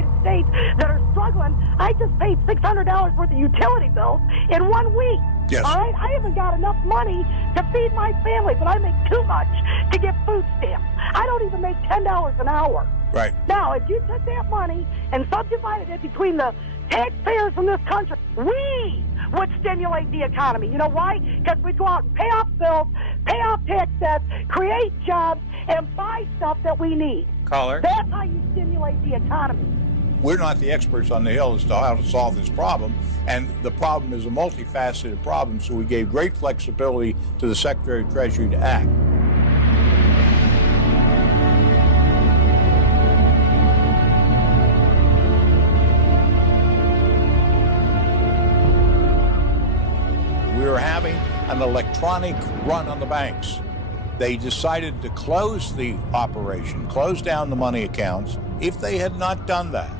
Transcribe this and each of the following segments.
United States that are struggling. I just paid $600 worth of utility bills in 1 week. Yes. All right? I haven't got enough money to feed my family, but I make too much to get food stamps. I don't even make $10 an hour. Right. Now, if you took that money and subdivided it between the taxpayers in this country, we would stimulate the economy. You know why? Because we'd go out and pay off bills, pay off tax debts, create jobs, and buy stuff that we need. Caller. That's how you stimulate the economy. We're not the experts on the Hill as to how to solve this problem, and the problem is a multifaceted problem, so we gave great flexibility to the Secretary of Treasury to act. We were having an electronic run on the banks. They decided to close the operation, close down the money accounts. If they had not done that,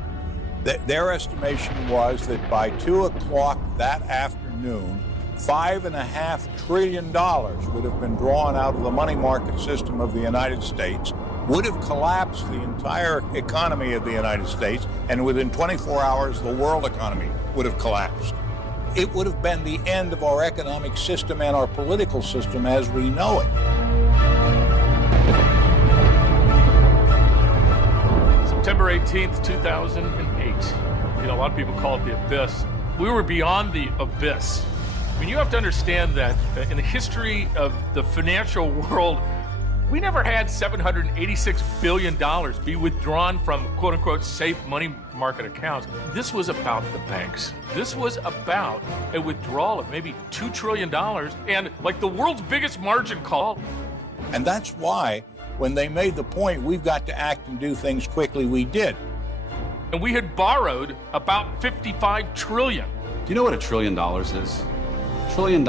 their estimation was that by 2 o'clock that afternoon, $5.5 trillion would have been drawn out of the money market system of the United States, would have collapsed the entire economy of the United States, and within 24 hours, the world economy would have collapsed. It would have been the end of our economic system and our political system as we know it. September 18th, 2008. You know, a lot of people call it the abyss. We were beyond the abyss. I mean, you have to understand that in the history of the financial world, we never had $786 billion be withdrawn from quote-unquote safe money market accounts. This was about the banks. This was about a withdrawal of maybe $2 trillion and like the world's biggest margin call. And that's why when they made the point, we've got to act and do things quickly, we did. And we had borrowed about $55 trillion. Do you know what $1 trillion is? $1 trillion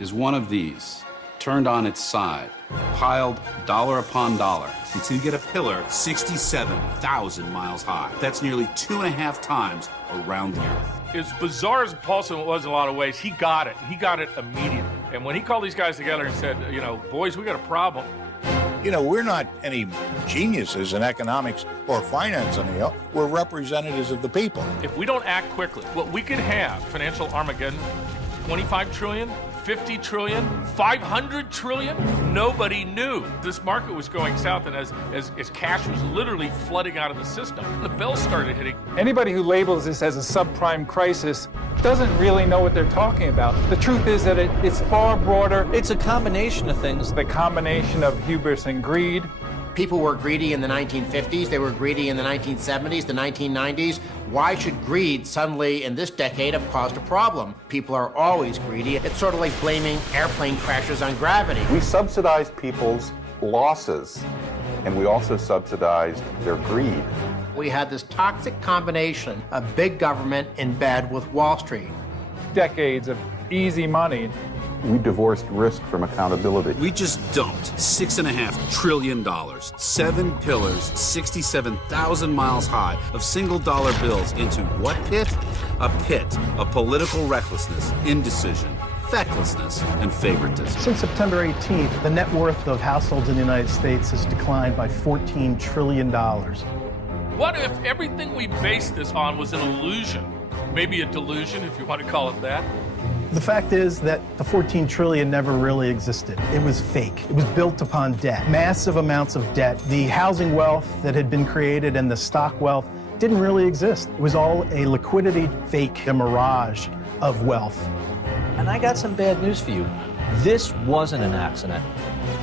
is one of these, turned on its side, piled dollar upon dollar, until you get a pillar 67,000 miles high. That's nearly 2.5 times around the Earth. As bizarre as Paulson was in a lot of ways, he got it. He got it immediately. And when he called these guys together and said, you know, boys, we got a problem. You know, we're not any geniuses in economics or finance on the Hill. We're representatives of the people. If we don't act quickly, what we could have, financial Armageddon, 25 trillion, 50 trillion, 500 trillion, nobody knew. This market was going south, and as cash was literally flooding out of the system, the bells started hitting. Anybody who labels this as a subprime crisis doesn't really know what they're talking about. The truth is that it's far broader. It's a combination of things. The combination of hubris and greed. People were greedy in the 1950s, they were greedy in the 1970s, the 1990s. Why should greed suddenly in this decade have caused a problem? People are always greedy. It's sort of like blaming airplane crashes on gravity. We subsidized people's losses, and we also subsidized their greed. We had this toxic combination of big government in bed with Wall Street. Decades of easy money. We divorced risk from accountability. We just dumped $6.5 trillion, 7 pillars, 67,000 miles high of single-dollar bills into what pit? A pit of political recklessness, indecision, fecklessness, and favoritism. Since September 18th, the net worth of households in the United States has declined by $14 trillion. What if everything we based this on was an illusion? Maybe a delusion, if you want to call it that. The fact is that the $14 trillion never really existed. It was fake. It was built upon debt, massive amounts of debt. The housing wealth that had been created and the stock wealth didn't really exist. It was all a liquidity fake, a mirage of wealth. And I got some bad news for you. This wasn't an accident.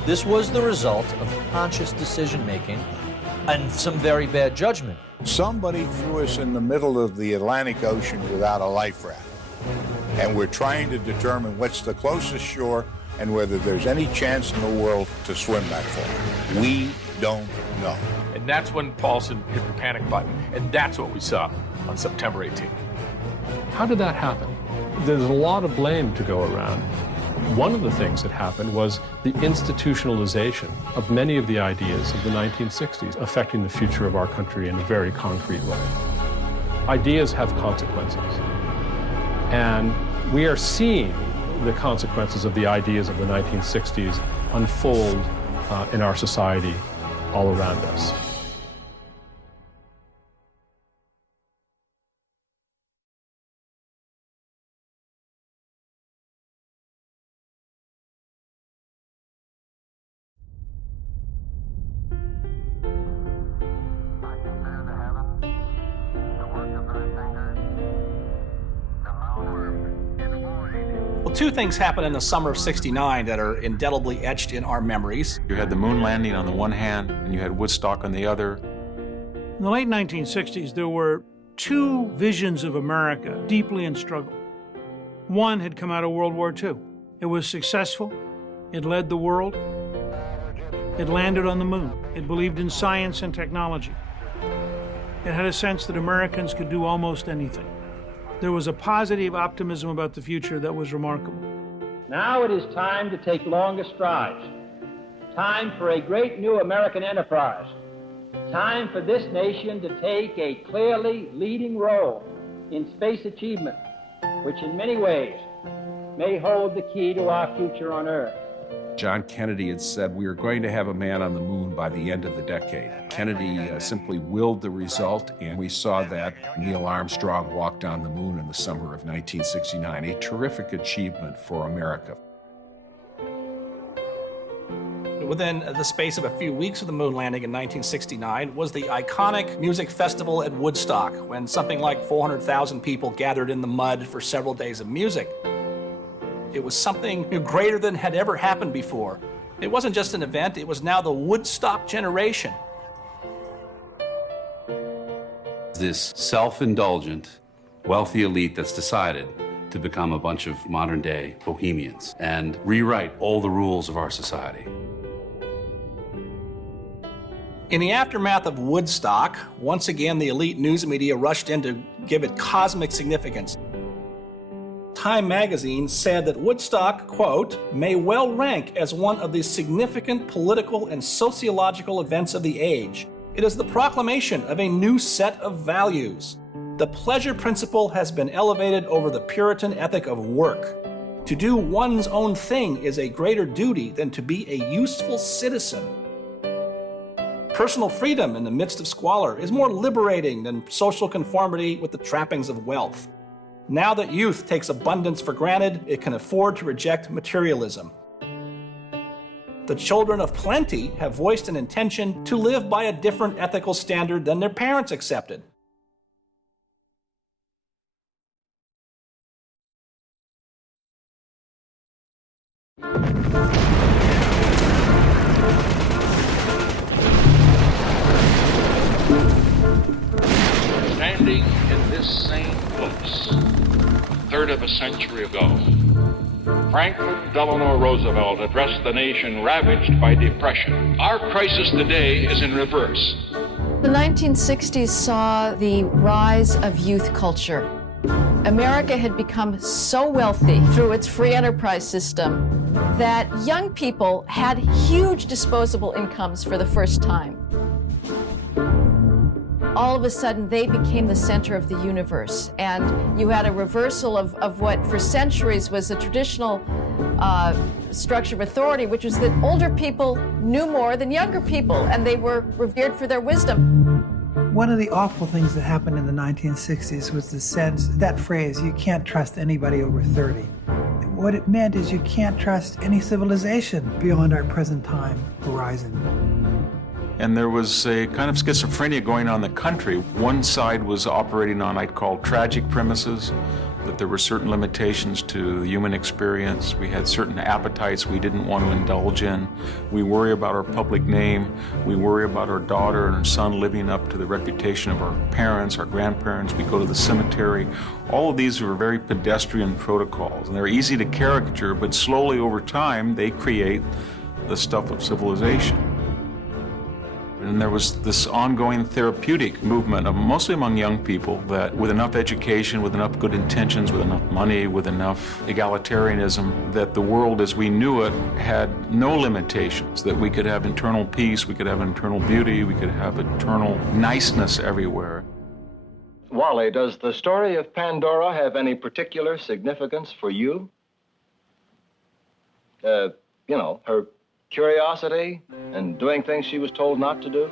This was the result of conscious decision-making and some very bad judgment. Somebody threw us in the middle of the Atlantic Ocean without a life raft. And we're trying to determine what's the closest shore and whether there's any chance in the world to swim that far. We don't know. And that's when Paulson hit the panic button. And that's what we saw on September 18th. How did that happen? There's a lot of blame to go around. One of the things that happened was the institutionalization of many of the ideas of the 1960s affecting the future of our country in a very concrete way. Ideas have consequences. And we are seeing the consequences of the ideas of the 1960s unfold in our society all around us. two things happened in the summer of '69 that are indelibly etched in our memories. You had the moon landing on the one hand, and you had Woodstock on the other. In the late 1960s, there were two visions of America deeply in struggle. One had come out of World War II. It was successful. It led the world. It landed on the moon. It believed in science and technology. It had a sense that Americans could do almost anything. There was a positive optimism about the future that was remarkable. Now it is time to take longer strides. Time for a great new American enterprise. Time for this nation to take a clearly leading role in space achievement, which in many ways may hold the key to our future on Earth. John Kennedy had said we are going to have a man on the moon by the end of the decade. Kennedy simply willed the result, and we saw that. Neil Armstrong walked on the moon in the summer of 1969, a terrific achievement for America. Within the space of a few weeks of the moon landing in 1969 was the iconic music festival at Woodstock, when something like 400,000 people gathered in the mud for several days of music. It was something greater than had ever happened before. It wasn't just an event, it was now the Woodstock generation. This self-indulgent, wealthy elite that's decided to become a bunch of modern-day bohemians and rewrite all the rules of our society. In the aftermath of Woodstock, once again the elite news media rushed in to give it cosmic significance. Time magazine said that Woodstock, quote, may well rank as one of the significant political and sociological events of the age. It is the proclamation of a new set of values. The pleasure principle has been elevated over the Puritan ethic of work. To do one's own thing is a greater duty than to be a useful citizen. Personal freedom in the midst of squalor is more liberating than social conformity with the trappings of wealth. Now that youth takes abundance for granted, it can afford to reject materialism. The children of plenty have voiced an intention to live by a different ethical standard than their parents accepted. Standing in this same place, a third of a century ago, Franklin Delano Roosevelt addressed the nation ravaged by depression. Our crisis today is in reverse. The 1960s saw the rise of youth culture. America had become so wealthy through its free enterprise system that young people had huge disposable incomes for the first time. All of a sudden, they became the center of the universe. And you had a reversal of what for centuries was a traditional structure of authority, which was that older people knew more than younger people, and they were revered for their wisdom. One of the awful things that happened in the 1960s was the sense, that phrase, you can't trust anybody over 30. What it meant is you can't trust any civilization beyond our present time horizon. And there was a kind of schizophrenia going on in the country. One side was operating on, I'd call, tragic premises, that there were certain limitations to the human experience. We had certain appetites we didn't want to indulge in. We worry about our public name. We worry about our daughter and our son living up to the reputation of our parents, our grandparents. We go to the cemetery. All of these were very pedestrian protocols, and they're easy to caricature, but slowly over time, they create the stuff of civilization. And there was this ongoing therapeutic movement, mostly among young people, that with enough education, with enough good intentions, with enough money, with enough egalitarianism, that the world as we knew it had no limitations, that we could have internal peace, we could have internal beauty, we could have eternal niceness everywhere. Wally, does the story of Pandora have any particular significance for you? You know, her curiosity and doing things she was told not to do?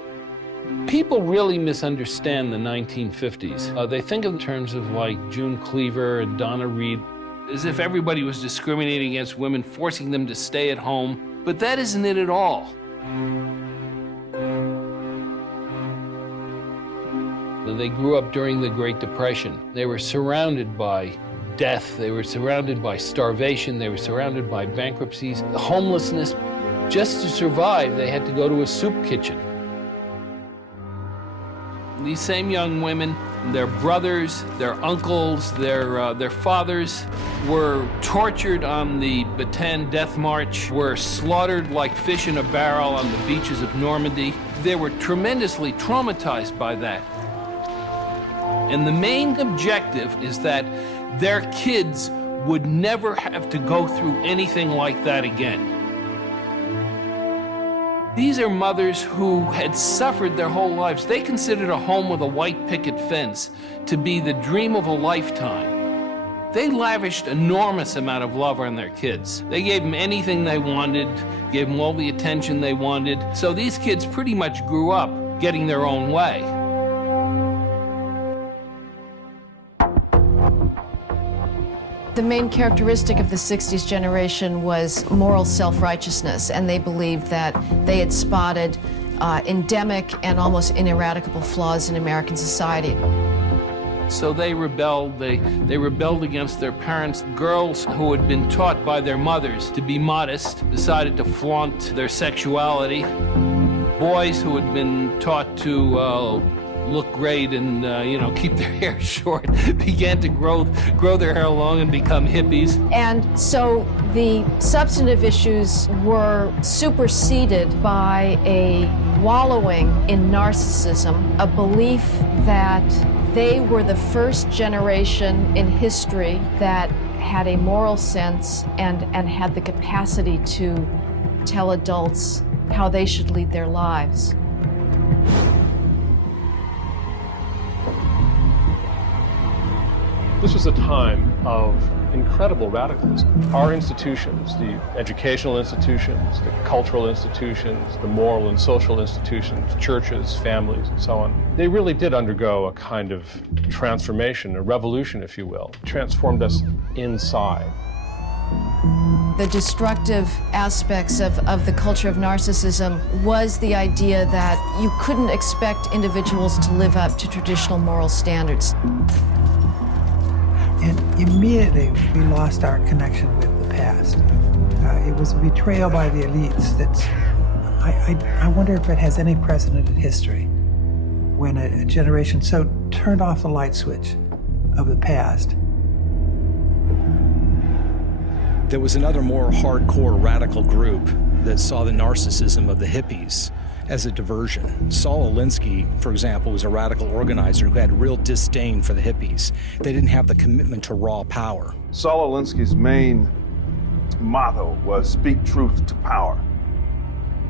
People really misunderstand the 1950s. They think in terms of like June Cleaver and Donna Reed, as if everybody was discriminating against women, forcing them to stay at home. But that isn't it at all. They grew up during the Great Depression. They were surrounded by death, they were surrounded by starvation, they were surrounded by bankruptcies, homelessness. Just to survive, they had to go to a soup kitchen. These same young women, their brothers, their uncles, their fathers were tortured on the Bataan Death March, were slaughtered like fish in a barrel on the beaches of Normandy. They were tremendously traumatized by that. And the main objective is that their kids would never have to go through anything like that again. These are mothers who had suffered their whole lives. They considered a home with a white picket fence to be the dream of a lifetime. They lavished enormous amount of love on their kids. They gave them anything they wanted, gave them all the attention they wanted. So these kids pretty much grew up getting their own way. The main characteristic of the 60s generation was moral self-righteousness, and they believed that they had spotted endemic and almost ineradicable flaws in American society. So they rebelled. They rebelled against their parents. Girls who had been taught by their mothers to be modest decided to flaunt their sexuality. Boys who had been taught to look great and keep their hair short began to grow their hair long and become hippies. And so the substantive issues were superseded by a wallowing in narcissism, a belief that they were the first generation in history that had a moral sense and had the capacity to tell adults how they should lead their lives. This was a time of incredible radicalism. Our institutions, the educational institutions, the cultural institutions, the moral and social institutions, churches, families, and so on, they really did undergo a kind of transformation, a revolution, if you will. It transformed us inside. The destructive aspects of the culture of narcissism was the idea that you couldn't expect individuals to live up to traditional moral standards. And immediately we lost our connection with the past. It was a betrayal by the elites that's, I wonder if it has any precedent in history when a generation so turned off the light switch of the past. There was another more hardcore radical group that saw the narcissism of the hippies as a diversion. Saul Alinsky, for example, was a radical organizer who had real disdain for the hippies. They didn't have the commitment to raw power. Saul Alinsky's main motto was speak truth to power.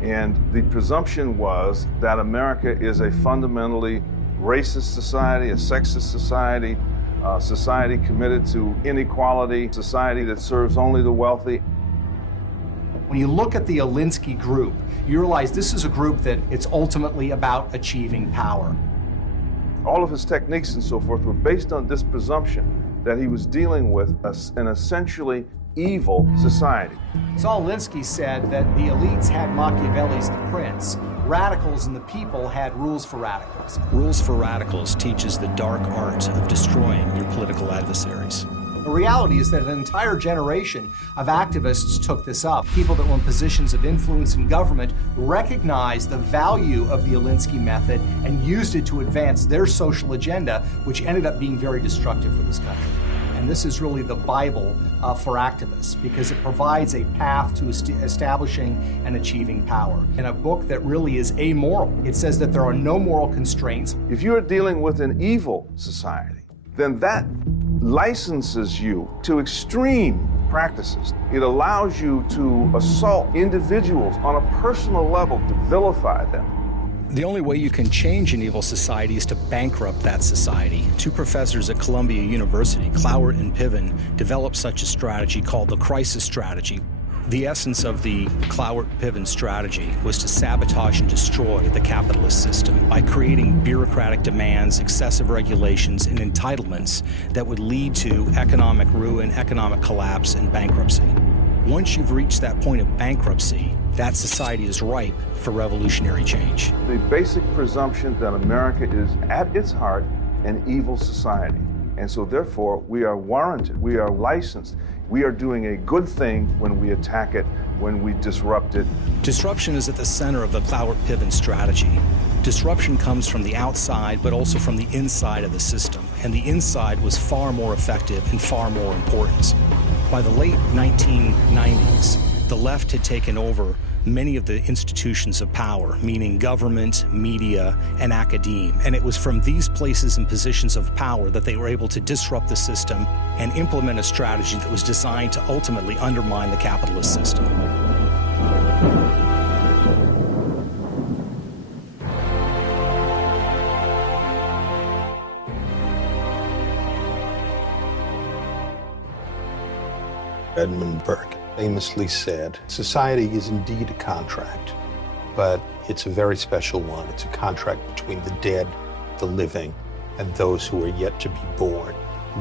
And the presumption was that America is a fundamentally racist society, a sexist society, a society committed to inequality, a society that serves only the wealthy. When you look at the Alinsky group, you realize this is a group that it's ultimately about achieving power. All of his techniques and so forth were based on this presumption that he was dealing with an essentially evil society. Saul Alinsky said that the elites had Machiavelli's The Prince. Radicals and the people had Rules for Radicals. Rules for Radicals teaches the dark art of destroying your political adversaries. The reality is that an entire generation of activists took this up. People that were in positions of influence in government recognized the value of the Alinsky method and used it to advance their social agenda, which ended up being very destructive for this country. And this is really the Bible for activists because it provides a path to establishing and achieving power. In a book that really is amoral, it says that there are no moral constraints. If you're dealing with an evil society, then that licenses you to extreme practices. It allows you to assault individuals on a personal level, to vilify them. The only way you can change an evil society is to bankrupt that society. Two professors at Columbia University, Cloward and Piven, developed such a strategy called the crisis strategy. The essence of the Cloward-Piven strategy was to sabotage and destroy the capitalist system by creating bureaucratic demands, excessive regulations, and entitlements that would lead to economic ruin, economic collapse, and bankruptcy. Once you've reached that point of bankruptcy, that society is ripe for revolutionary change. The basic presumption that America is, at its heart, an evil society. And so therefore, we are warranted, we are licensed. We are doing a good thing when we attack it, when we disrupt it. Disruption is at the center of the Cloward-Piven strategy. Disruption comes from the outside, but also from the inside of the system. And the inside was far more effective and far more important. By the late 1990s, the left had taken over many of the institutions of power, meaning government, media, and academia. And it was from these places and positions of power that they were able to disrupt the system and implement a strategy that was designed to ultimately undermine the capitalist system. Edmund Burke famously said, society is indeed a contract, but it's a very special one. It's a contract between the dead, the living, and those who are yet to be born.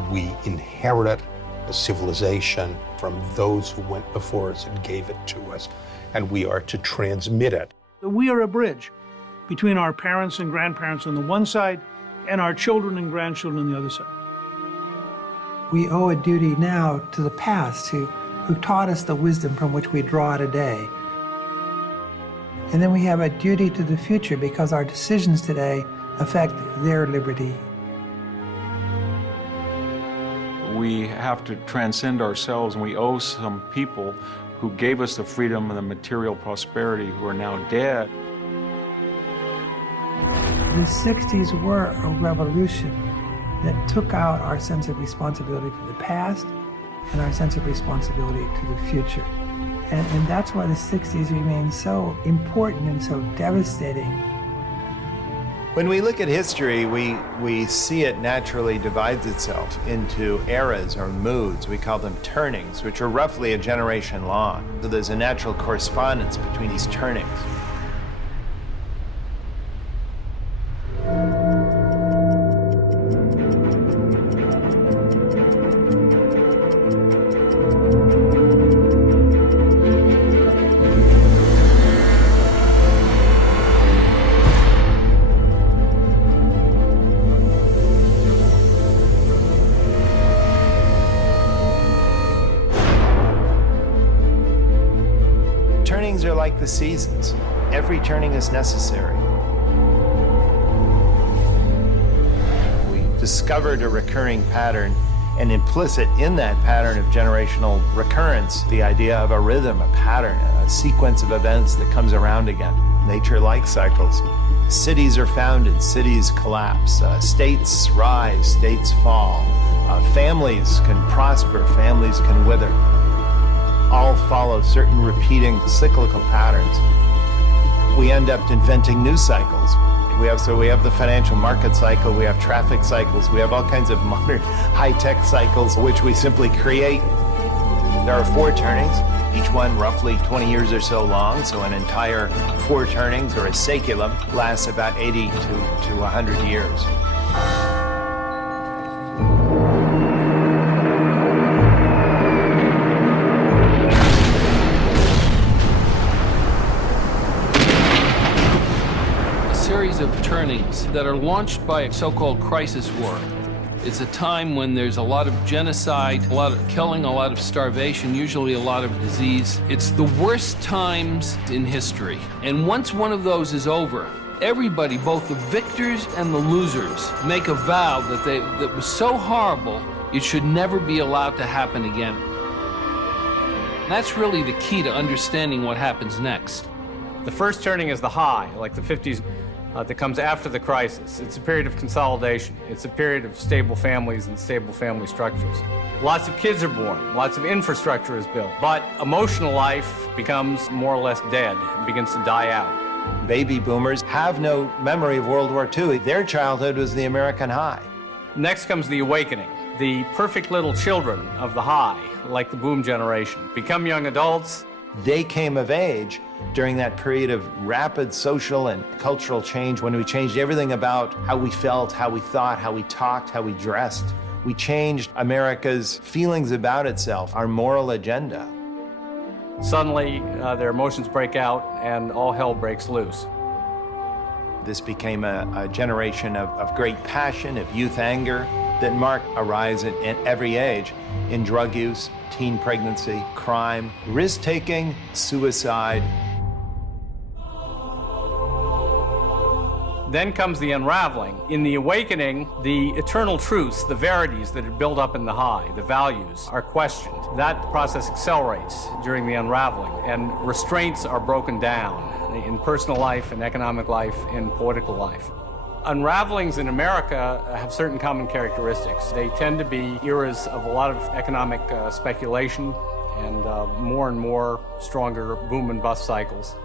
We inherit a civilization from those who went before us and gave it to us, and we are to transmit it. We are a bridge between our parents and grandparents on the one side and our children and grandchildren on the other side. We owe a duty now to the past who taught us the wisdom from which we draw today. And then we have a duty to the future because our decisions today affect their liberty. We have to transcend ourselves, and we owe some people who gave us the freedom and the material prosperity who are now dead. The 60s were a revolution that took out our sense of responsibility to the past and our sense of responsibility to the future. And that's why the 60s remain so important and so devastating. When we look at history, we see it naturally divides itself into eras or moods. We call them turnings, which are roughly a generation long. So there's a natural correspondence between these turnings. Turnings are like the seasons. Every turning is necessary. We discovered a recurring pattern, and implicit in that pattern of generational recurrence, the idea of a rhythm, a pattern, a sequence of events that comes around again. Nature likes cycles. Cities are founded, cities collapse, states rise, states fall. Families can prosper, families can wither. All follow certain repeating cyclical patterns. We end up inventing new cycles. We have the financial market cycle, we have traffic cycles, we have all kinds of modern high-tech cycles which we simply create. There are 4 turnings, each one roughly 20 years or so long, so an entire 4 turnings or a saeculum lasts about 80 to 100 years. Of turnings that are launched by a so-called crisis war. It's a time when there's a lot of genocide, a lot of killing, a lot of starvation, usually a lot of disease. It's the worst times in history. And once one of those is over, everybody, both the victors and the losers, make a vow that was so horrible, it should never be allowed to happen again. And that's really the key to understanding what happens next. The first turning is the high, like the 50s. That comes after the crisis. It's a period of consolidation. It's a period of stable families and stable family structures. Lots of kids are born, lots of infrastructure is built, but emotional life becomes more or less dead and begins to die out. Baby boomers have no memory of World War II. Their childhood was the American high. Next comes the awakening. The perfect little children of the high, like the boom generation, become young adults. They came of age during that period of rapid social and cultural change when we changed everything about how we felt, how we thought, how we talked, how we dressed. We changed America's feelings about itself, our moral agenda. Suddenly, their emotions break out and all hell breaks loose. This became a generation of great passion, of youth anger, that mark a rise in every age in drug use, teen pregnancy, crime, risk-taking, suicide. Then comes the unraveling. In the awakening, the eternal truths, the verities that are built up in the high, the values, are questioned. That process accelerates during the unraveling, and restraints are broken down in personal life, in economic life, in political life. Unravelings in America have certain common characteristics. They tend to be eras of a lot of economic speculation and more stronger boom and bust cycles.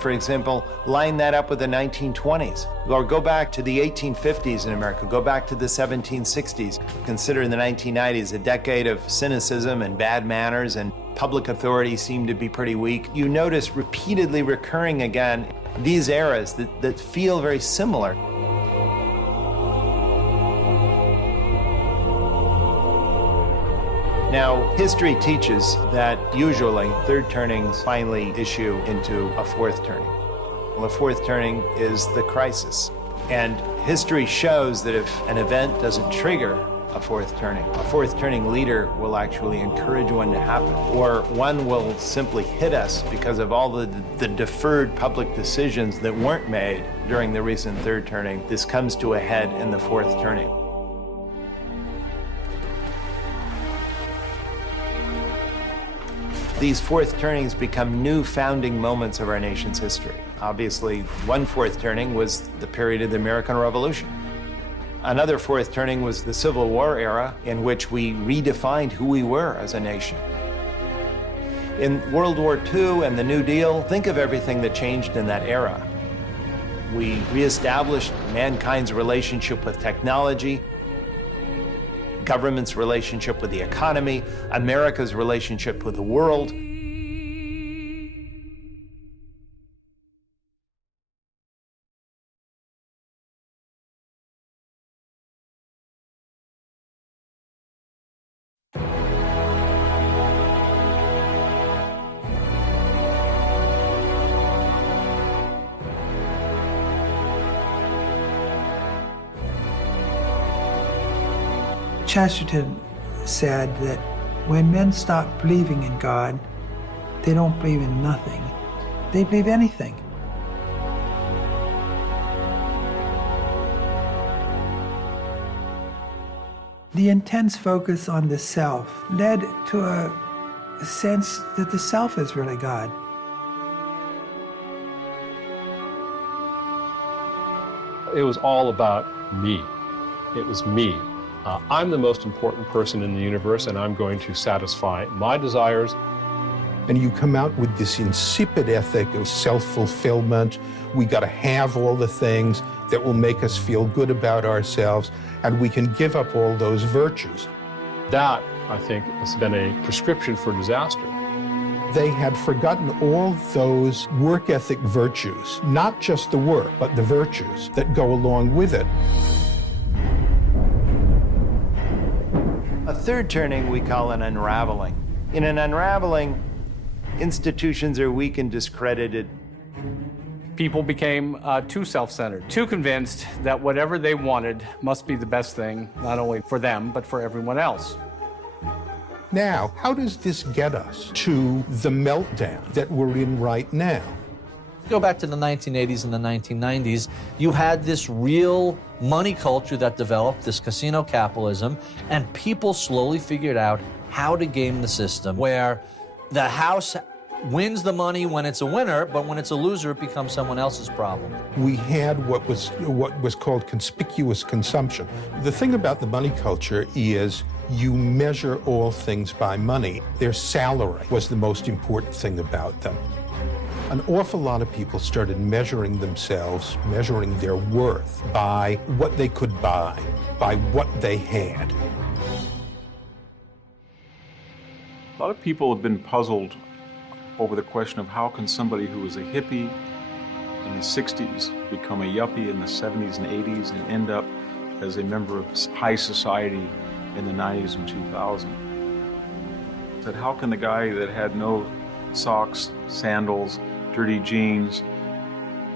For example, line that up with the 1920s, or go back to the 1850s in America, go back to the 1760s. Consider the 1990s a decade of cynicism and bad manners, and public authority seemed to be pretty weak. You notice repeatedly recurring again these eras that feel very similar. Now, history teaches that usually third turnings finally issue into a fourth turning. Well, a fourth turning is the crisis. And history shows that if an event doesn't trigger a fourth turning leader will actually encourage one to happen, or one will simply hit us because of all the deferred public decisions that weren't made during the recent third turning. This comes to a head in the fourth turning. These fourth turnings become new founding moments of our nation's history. Obviously, one fourth turning was the period of the American Revolution. Another fourth turning was the Civil War era, in which we redefined who we were as a nation. In World War II and the New Deal, think of everything that changed in that era. We reestablished mankind's relationship with technology, government's relationship with the economy, America's relationship with the world. Chesterton said that when men stop believing in God, they don't believe in nothing. They believe anything. The intense focus on the self led to a sense that the self is really God. It was all about me. It was me. I'm the most important person in the universe, and I'm going to satisfy my desires. And you come out with this insipid ethic of self-fulfillment. We got to have all the things that will make us feel good about ourselves, and we can give up all those virtues. That, I think, has been a prescription for disaster. They had forgotten all those work ethic virtues, not just the work, but the virtues that go along with it. A third turning we call an unraveling. In an unraveling, institutions are weak and discredited. People became too self-centered, too convinced that whatever they wanted must be the best thing, not only for them, but for everyone else. Now, how does this get us to the meltdown that we're in right now? Go back to the 1980s and the 1990s, you had this real money culture that developed, this casino capitalism, and people slowly figured out how to game the system, where the house wins the money when it's a winner, but when it's a loser, it becomes someone else's problem. We had what was called conspicuous consumption. The thing about the money culture is you measure all things by money. Their salary was the most important thing about them. An awful lot of people started measuring themselves, measuring their worth by what they could buy, by what they had. A lot of people have been puzzled over the question of how can somebody who was a hippie in the 60s become a yuppie in the 70s and 80s and end up as a member of high society in the 90s and 2000s. That how can the guy that had no socks, sandals, dirty jeans,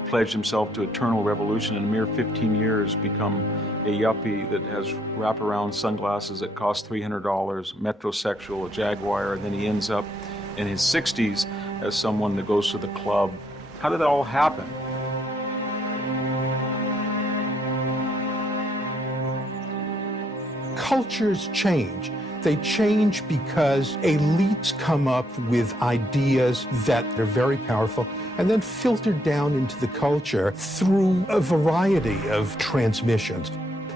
pledged himself to eternal revolution in a mere 15 years, become a yuppie that has wraparound sunglasses that cost $300, metrosexual, a Jaguar, and then he ends up in his 60s as someone that goes to the club. How did that all happen? Cultures change. They change because elites come up with ideas that are very powerful and then filter down into the culture through a variety of transmissions.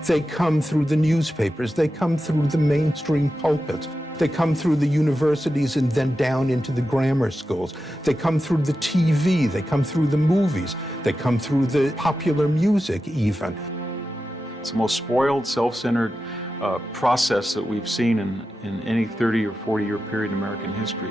They come through the newspapers, they come through the mainstream pulpits, they come through the universities and then down into the grammar schools. They come through the TV, they come through the movies, they come through the popular music even. It's the most spoiled, self-centered process that we've seen in any 30 or 40-year period in American history.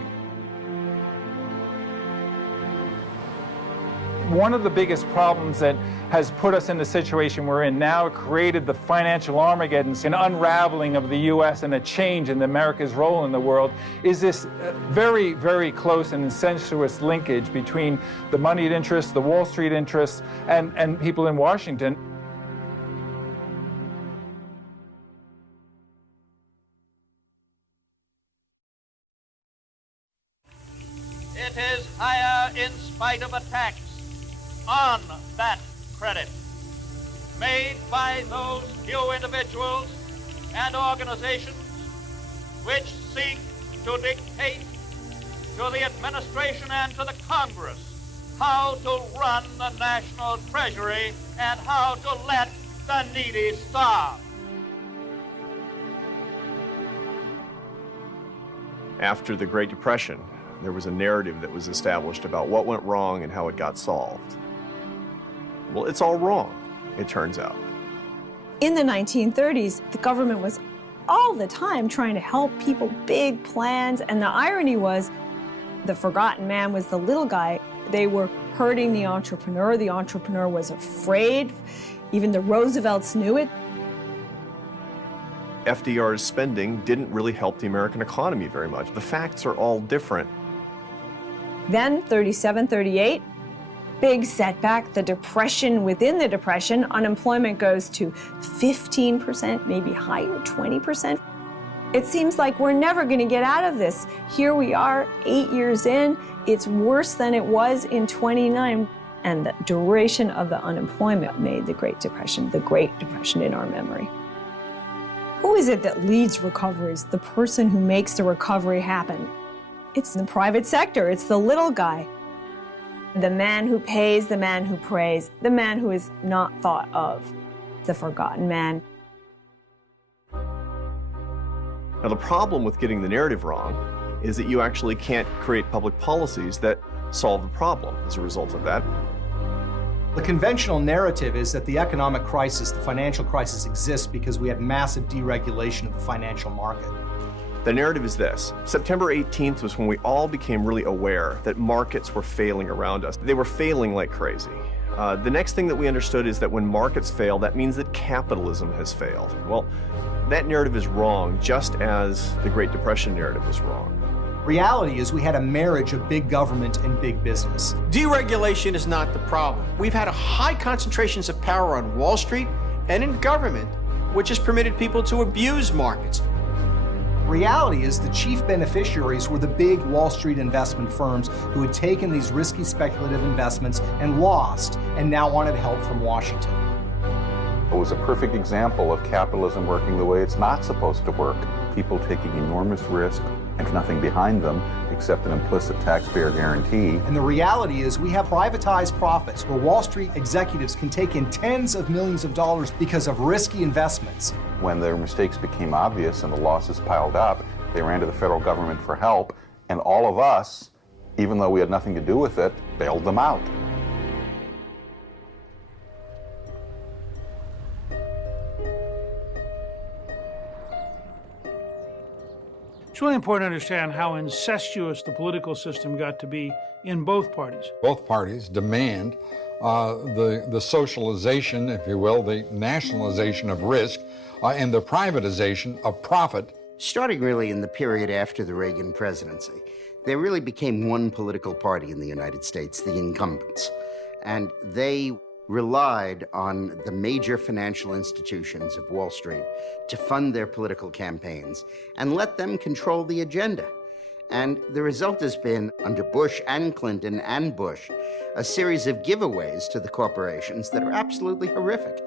One of the biggest problems that has put us in the situation we're in now, created the financial Armageddon, an unraveling of the U.S. and a change in America's role in the world, is this very, very close and incestuous linkage between the moneyed interests, the Wall Street interests, and people in Washington. It is higher in spite of attacks on that credit made by those few individuals and organizations which seek to dictate to the administration and to the Congress how to run the national treasury and how to let the needy starve. After the Great Depression, there was a narrative that was established about what went wrong and how it got solved. Well, it's all wrong, it turns out. In the 1930s, the government was all the time trying to help people, big plans, and the irony was the forgotten man was the little guy. They were hurting the entrepreneur. The entrepreneur was afraid. Even the Roosevelts knew it. FDR's spending didn't really help the American economy very much. The facts are all different. Then, 37, 38, big setback, the depression within the depression, unemployment goes to 15%, maybe higher, 20%. It seems like we're never going to get out of this. Here we are, 8 years in, it's worse than it was in 29. And the duration of the unemployment made the Great Depression in our memory. Who is it that leads recoveries? The person who makes the recovery happen. It's the private sector, it's the little guy. The man who pays, the man who prays, the man who is not thought of, the forgotten man. Now, the problem with getting the narrative wrong is that you actually can't create public policies that solve the problem as a result of that. The conventional narrative is that the economic crisis, the financial crisis, exists because we had massive deregulation of the financial market. The narrative is this: September 18th was when we all became really aware that markets were failing around us. They were failing like crazy. The next thing that we understood is that when markets fail, that means that capitalism has failed. Well, that narrative is wrong, just as the Great Depression narrative was wrong. Reality is we had a marriage of big government and big business. Deregulation is not the problem. We've had a high concentrations of power on Wall Street and in government, which has permitted people to abuse markets. Reality is the chief beneficiaries were the big Wall Street investment firms who had taken these risky speculative investments and lost, and now wanted help from Washington. It was a perfect example of capitalism working the way it's not supposed to work. People taking enormous risk and nothing behind them except an implicit taxpayer guarantee. And the reality is we have privatized profits where Wall Street executives can take in tens of millions of dollars because of risky investments. When their mistakes became obvious and the losses piled up, they ran to the federal government for help, and all of us, even though we had nothing to do with it, bailed them out. It's really important to understand how incestuous the political system got to be in both parties. Both parties demand the socialization, if you will, the nationalization of risk, and the privatization of profit. Starting really in the period after the Reagan presidency, there really became one political party in the United States, the incumbents. And they relied on the major financial institutions of Wall Street to fund their political campaigns and let them control the agenda. And the result has been, under Bush and Clinton and Bush, a series of giveaways to the corporations that are absolutely horrific.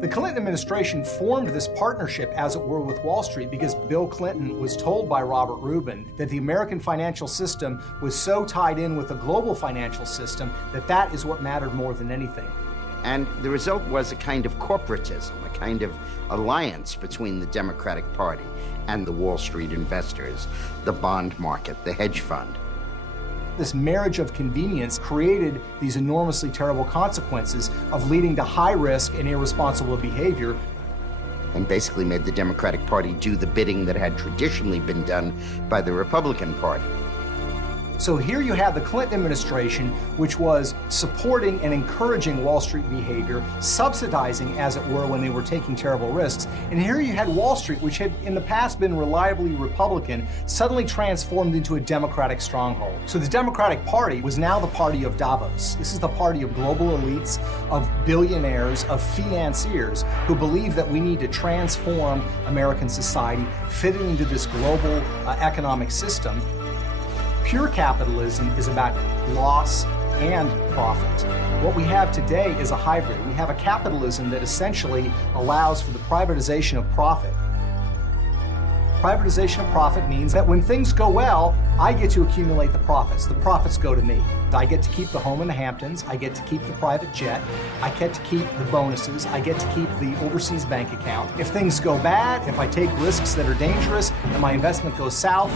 The Clinton administration formed this partnership, as it were, with Wall Street because Bill Clinton was told by Robert Rubin that the American financial system was so tied in with the global financial system that that is what mattered more than anything. And the result was a kind of corporatism, a kind of alliance between the Democratic Party and the Wall Street investors, the bond market, the hedge fund. This marriage of convenience created these enormously terrible consequences of leading to high risk and irresponsible behavior. And basically made the Democratic Party do the bidding that had traditionally been done by the Republican Party. So here you have the Clinton administration, which was supporting and encouraging Wall Street behavior, subsidizing, as it were, when they were taking terrible risks. And here you had Wall Street, which had in the past been reliably Republican, suddenly transformed into a Democratic stronghold. So the Democratic Party was now the party of Davos. This is the party of global elites, of billionaires, of financiers who believe that we need to transform American society, fit it into this global economic system. Pure capitalism is about loss and profit. What we have today is a hybrid. We have a capitalism that essentially allows for the privatization of profit. Privatization of profit means that when things go well, I get to accumulate the profits. The profits go to me. I get to keep the home in the Hamptons. I get to keep the private jet. I get to keep the bonuses. I get to keep the overseas bank account. If things go bad, if I take risks that are dangerous and my investment goes south,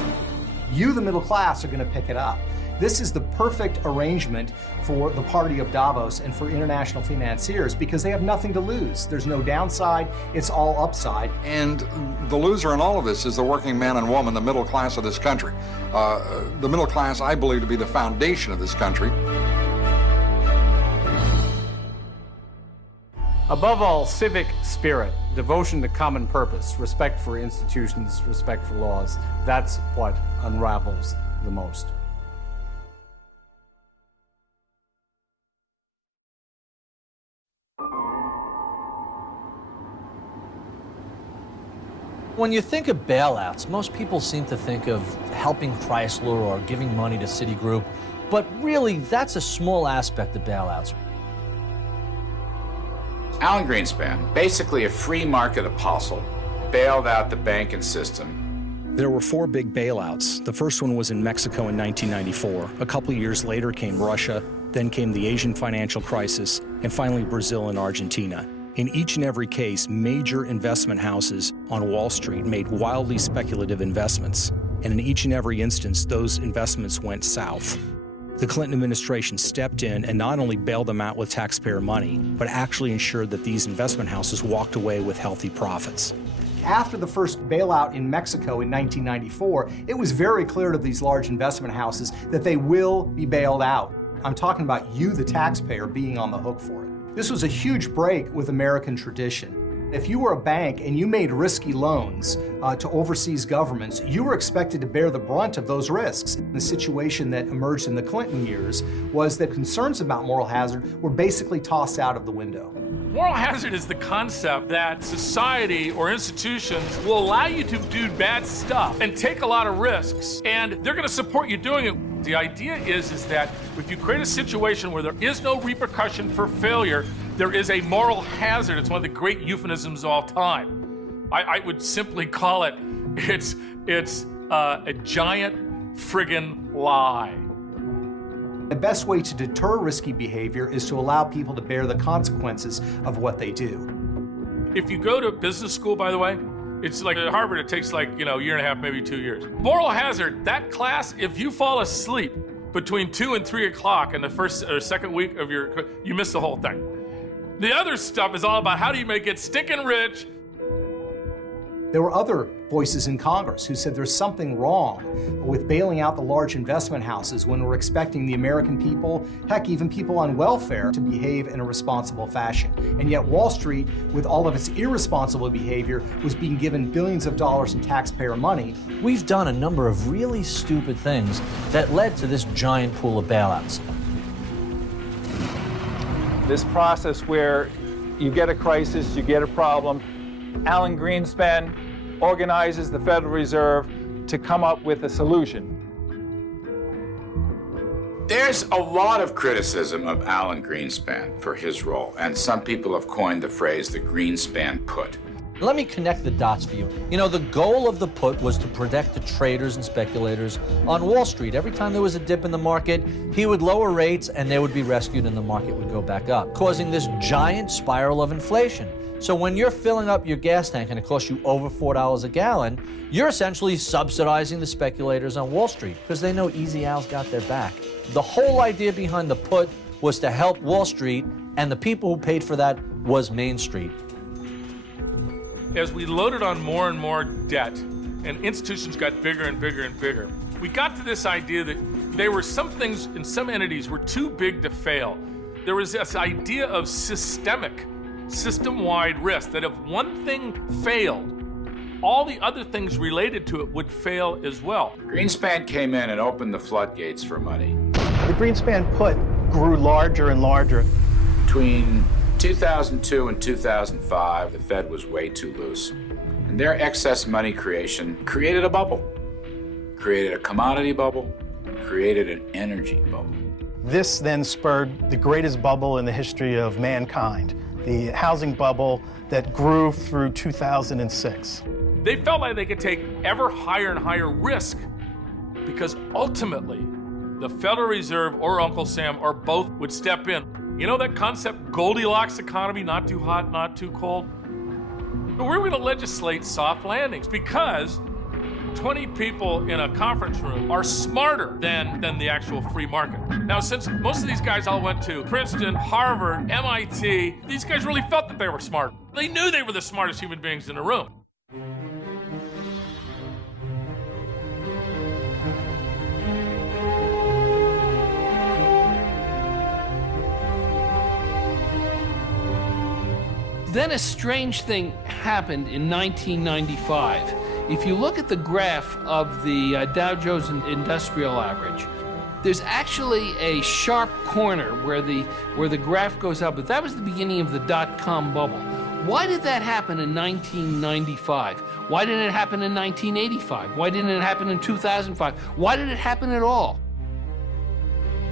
you, the middle class, are going to pick it up. This is the perfect arrangement for the party of Davos and for international financiers because they have nothing to lose. There's no downside, it's all upside. And the loser in all of this is the working man and woman, the middle class of this country. The middle class, I believe, to be the foundation of this country. Above all, civic spirit, devotion to common purpose, respect for institutions, respect for laws, that's what unravels the most. When you think of bailouts, most people seem to think of helping Chrysler or giving money to Citigroup, but really that's a small aspect of bailouts. Alan Greenspan, basically a free market apostle, bailed out the banking system. There were 4 big bailouts. The first one was in Mexico in 1994. A couple of years later came Russia, then came the Asian financial crisis, and finally Brazil and Argentina. In each and every case, major investment houses on Wall Street made wildly speculative investments. And in each and every instance, those investments went south. The Clinton administration stepped in and not only bailed them out with taxpayer money, but actually ensured that these investment houses walked away with healthy profits. After the first bailout in Mexico in 1994, it was very clear to these large investment houses that they will be bailed out. I'm talking about you, the taxpayer, being on the hook for it. This was a huge break with American tradition. If you were a bank and you made risky loans to overseas governments, you were expected to bear the brunt of those risks. The situation that emerged in the Clinton years was that concerns about moral hazard were basically tossed out of the window. Moral hazard is the concept that society or institutions will allow you to do bad stuff and take a lot of risks, and they're going to support you doing it. The idea is that if you create a situation where there is no repercussion for failure, there is a moral hazard. It's one of the great euphemisms of all time. I would simply call it, it's a giant friggin' lie. The best way to deter risky behavior is to allow people to bear the consequences of what they do. If you go to business school, by the way, it's like at Harvard, it takes like, a year and a half, maybe 2 years. Moral hazard, that class, if you fall asleep between 2 and 3 o'clock in the first or second week of you miss the whole thing. The other stuff is all about how do you make it stinking rich. There were other voices in Congress who said there's something wrong with bailing out the large investment houses when we're expecting the American people, heck, even people on welfare, to behave in a responsible fashion. And yet Wall Street, with all of its irresponsible behavior, was being given billions of dollars in taxpayer money. We've done a number of really stupid things that led to this giant pool of bailouts. this process where you get a crisis, you get a problem. Alan Greenspan organizes the Federal Reserve to come up with a solution. There's a lot of criticism of Alan Greenspan for his role, and some people have coined the phrase the Greenspan put. Let me connect the dots for you. You know, the goal of the put was to protect the traders and speculators on Wall Street. Every time there was a dip in the market, he would lower rates and they would be rescued and the market would go back up, causing this giant spiral of inflation. So when you're filling up your gas tank and it costs you over $4 a gallon, you're essentially subsidizing the speculators on Wall Street because they know Easy Al's got their back. The whole idea behind the put was to help Wall Street, and the people who paid for that was Main Street. As we loaded on more and more debt and institutions got bigger and bigger and bigger, we got to this idea that there were some things in some entities were too big to fail. There was this idea of systemic, system-wide risk, that if one thing failed, all the other things related to it would fail as well. Greenspan came in and opened the floodgates for money. The Greenspan put grew larger and larger. Between 2002 and 2005, the Fed was way too loose. And their excess money creation created a bubble, created a commodity bubble, created an energy bubble. This then spurred the greatest bubble in the history of mankind, the housing bubble that grew through 2006. They felt like they could take ever higher and higher risk because ultimately the Federal Reserve or Uncle Sam or both would step in. You know that concept, Goldilocks economy, not too hot, not too cold? But we're going to legislate soft landings because 20 people in a conference room are smarter than the actual free market. Now, since most of these guys all went to Princeton, Harvard, MIT, these guys really felt that they were smart. They knew they were the smartest human beings in the room. Then a strange thing happened in 1995. If you look at the graph of the Dow Jones Industrial Average, there's actually a sharp corner where the graph goes up, but that was the beginning of the dot-com bubble. Why did that happen in 1995? Why didn't it happen in 1985? Why didn't it happen in 2005? Why did it happen at all?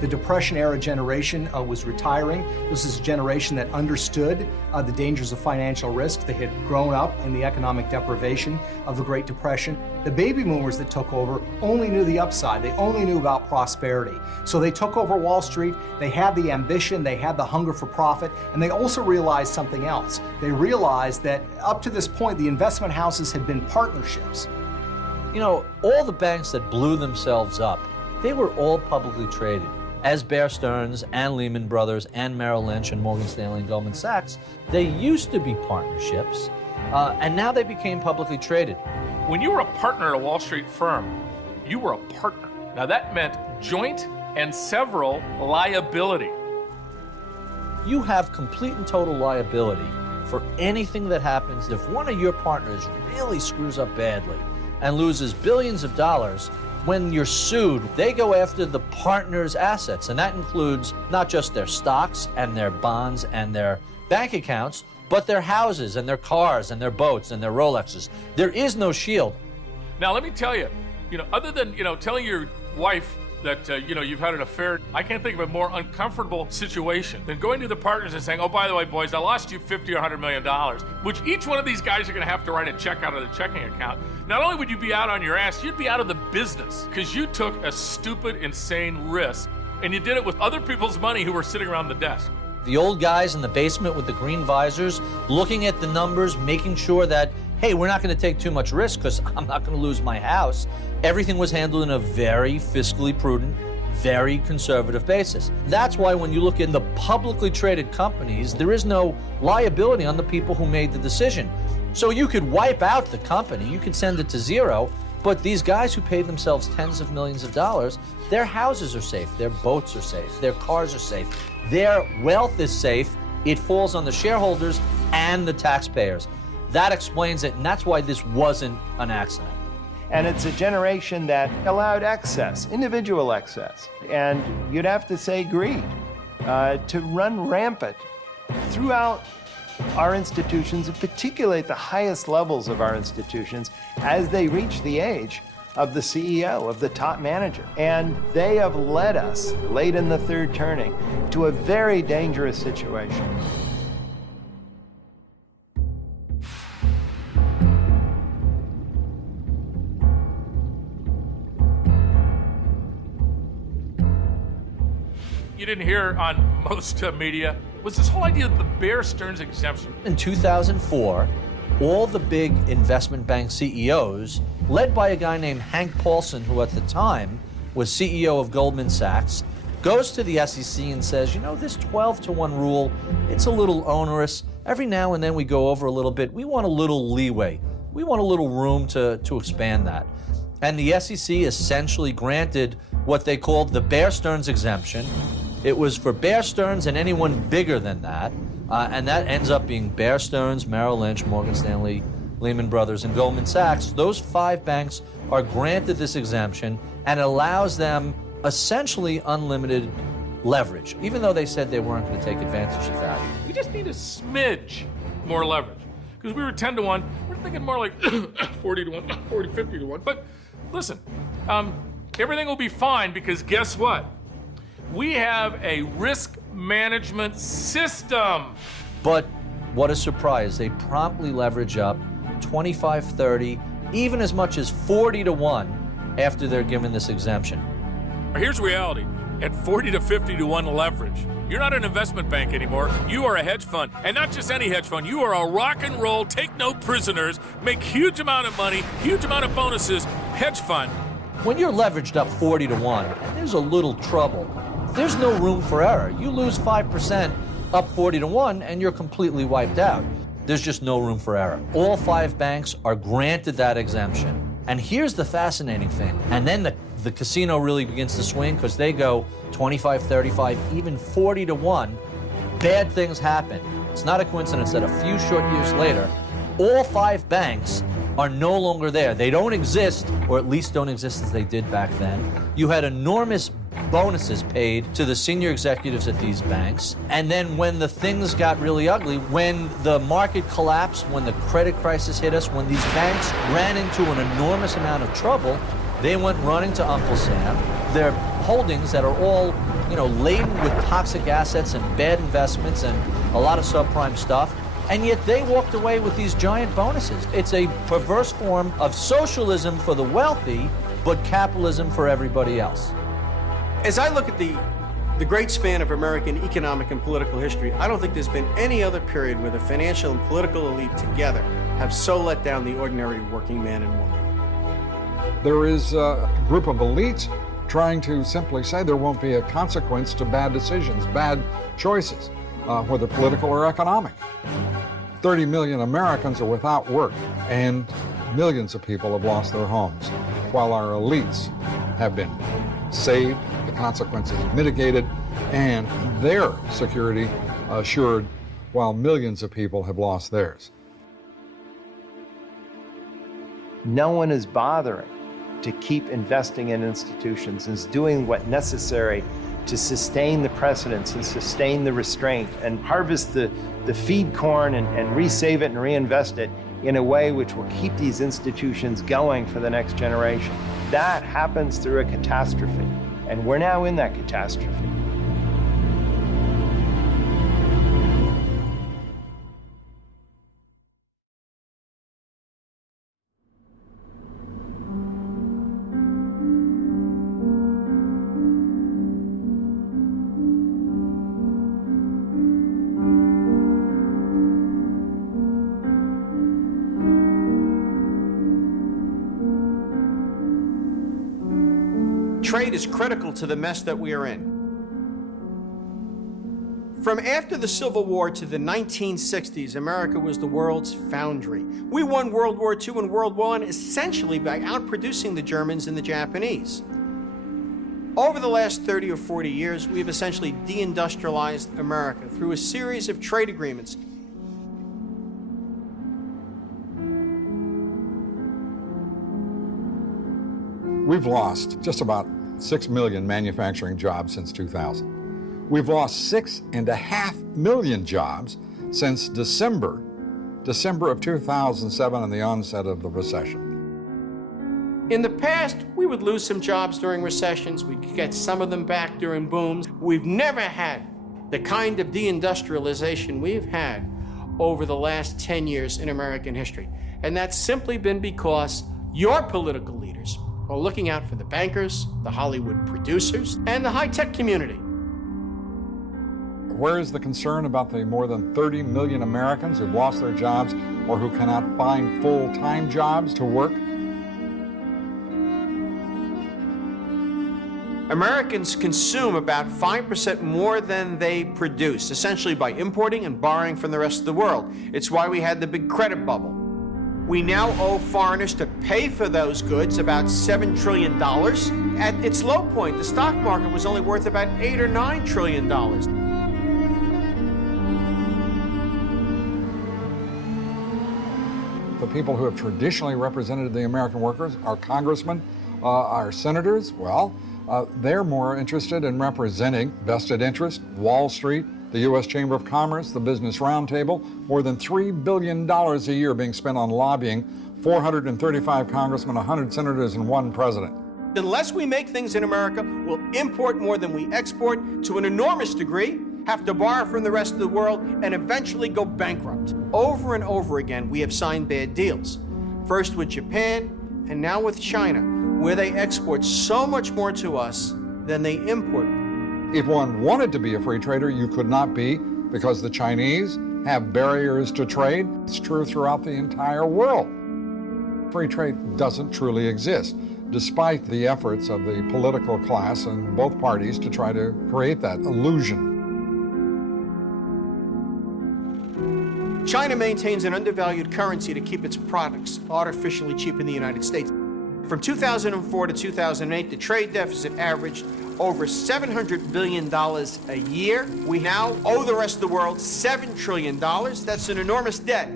The Depression-era generation was retiring. This is a generation that understood the dangers of financial risk. They had grown up in the economic deprivation of the Great Depression. The baby boomers that took over only knew the upside. They only knew about prosperity. So they took over Wall Street. They had the ambition. They had the hunger for profit. And they also realized something else. They realized that up to this point, the investment houses had been partnerships. You know, all the banks that blew themselves up, they were all publicly traded. As Bear Stearns and Lehman Brothers and Merrill Lynch and Morgan Stanley and Goldman Sachs, they used to be partnerships, and now they became publicly traded. When you were a partner at a Wall Street firm, you were a partner. Now that meant joint and several liability. You have complete and total liability for anything that happens. If one of your partners really screws up badly and loses billions of dollars, when you're sued, they go after the partner's assets, and that includes not just their stocks and their bonds and their bank accounts, but their houses and their cars and their boats and their Rolexes. There is no shield. Now, let me tell you, other than, telling your wife that, you've had an affair, I can't think of a more uncomfortable situation than going to the partners and saying, oh, by the way, boys, I lost you $50 or $100 million, which each one of these guys are going to have to write a check out of the checking account. Not only would you be out on your ass, you'd be out of the business because you took a stupid, insane risk, and you did it with other people's money who were sitting around the desk. The old guys in the basement with the green visors, looking at the numbers, making sure that, hey, we're not going to take too much risk because I'm not going to lose my house. Everything was handled in a very fiscally prudent, very conservative basis. That's why when you look in the publicly traded companies, there is no liability on the people who made the decision. So you could wipe out the company, you could send it to zero, but these guys who paid themselves tens of millions of dollars, their houses are safe, their boats are safe, their cars are safe, their wealth is safe. It falls on the shareholders and the taxpayers. That explains it, and that's why this wasn't an accident. And it's a generation that allowed excess, individual excess. And you'd have to say greed. to run rampant throughout our institutions, and particularly at the highest levels of our institutions, as they reach the age of the CEO, of the top manager. And they have led us, late in the third turning, to a very dangerous situation. You didn't hear on most media was this whole idea of the Bear Stearns exemption. In 2004, all the big investment bank CEOs, led by a guy named Hank Paulson, who at the time was CEO of Goldman Sachs, goes to the SEC and says, you know, this 12-to-1 rule, it's a little onerous. Every now and then we go over a little bit. We want a little leeway. We want a little room to expand that. And the SEC essentially granted what they called the Bear Stearns exemption. It was for Bear Stearns and anyone bigger than that. And that ends up being Bear Stearns, Merrill Lynch, Morgan Stanley, Lehman Brothers, and Goldman Sachs. Those 5 banks are granted this exemption and allows them essentially unlimited leverage, even though they said they weren't going to take advantage of that. We just need a smidge more leverage. Because we were 10-to-1, we're thinking more like 40-to-1, 40, 50-to-1. But listen, everything will be fine because guess what? We have a risk management system. But what a surprise. They promptly leverage up 25, 30, even as much as 40-to-1 after they're given this exemption. Here's reality. At 40 to 50-to-1 leverage, you're not an investment bank anymore. You are a hedge fund. And not just any hedge fund. You are a rock and roll, take no prisoners, make huge amount of money, huge amount of bonuses, hedge fund. When you're leveraged up 40-to-1, and there's a little trouble, there's no room for error. You lose 5% up 40-to-1 and you're completely wiped out. There's just no room for error. All 5 banks are granted that exemption. And here's the fascinating thing. And then the casino really begins to swing because they go 25, 35, even 40-to-1. Bad things happen. It's not a coincidence that a few short years later, all 5 banks are no longer there. They don't exist, or at least don't exist as they did back then. You had enormous bonuses paid to the senior executives at these banks. And then when the things got really ugly, when the market collapsed, when the credit crisis hit us, when these banks ran into an enormous amount of trouble, they went running to Uncle Sam. Their holdings that are all, laden with toxic assets and bad investments and a lot of subprime stuff, and yet they walked away with these giant bonuses. It's a perverse form of socialism for the wealthy, but capitalism for everybody else. As I look at the great span of American economic and political history, I don't think there's been any other period where the financial and political elite together have so let down the ordinary working man and woman. There is a group of elites trying to simply say there won't be a consequence to bad decisions, bad choices, whether political or economic. 30 million Americans are without work, and millions of people have lost their homes, while our elites have been saved, the consequences mitigated, and their security assured, while millions of people have lost theirs. No one is bothering to keep investing in institutions, is doing what necessary to sustain the precedents and sustain the restraint and harvest the feed corn and resave it and reinvest it in a way which will keep these institutions going for the next generation. That happens through a catastrophe, and we're now in that catastrophe. Trade is critical to the mess that we are in. From after the Civil War to the 1960s, America was the world's foundry. We won World War II and World War I essentially by outproducing the Germans and the Japanese. Over the last 30 or 40 years, we've essentially deindustrialized America through a series of trade agreements. We've lost just about 6 million manufacturing jobs since 2000. We've lost 6.5 million jobs since December of 2007 and the onset of the recession. In the past, we would lose some jobs during recessions. We could get some of them back during booms. We've never had the kind of deindustrialization we've had over the last 10 years in American history. And that's simply been because your political leaders are looking out for the bankers, the Hollywood producers, and the high-tech community. Where is the concern about the more than 30 million Americans who've lost their jobs or who cannot find full-time jobs to work? Americans consume about 5% more than they produce, essentially by importing and borrowing from the rest of the world. It's why we had the big credit bubble. We now owe foreigners to pay for those goods about $7 trillion. At its low point, the stock market was only worth about $8 or $9 trillion. The people who have traditionally represented the American workers, our congressmen, our senators, well, they're more interested in representing vested interest, Wall Street, the U.S. Chamber of Commerce, the Business Roundtable, more than $3 billion a year being spent on lobbying, 435 congressmen, 100 senators, and 1 president. Unless we make things in America, we'll import more than we export to an enormous degree, have to borrow from the rest of the world, and eventually go bankrupt. Over and over again, we have signed bad deals. First with Japan, and now with China, where they export so much more to us than they import. If one wanted to be a free trader, you could not be, because the Chinese have barriers to trade. It's true throughout the entire world. Free trade doesn't truly exist, despite the efforts of the political class in both parties to try to create that illusion. China maintains an undervalued currency to keep its products artificially cheap in the United States. From 2004 to 2008, the trade deficit averaged over $700 billion a year. We now owe the rest of the world $7 trillion. That's an enormous debt.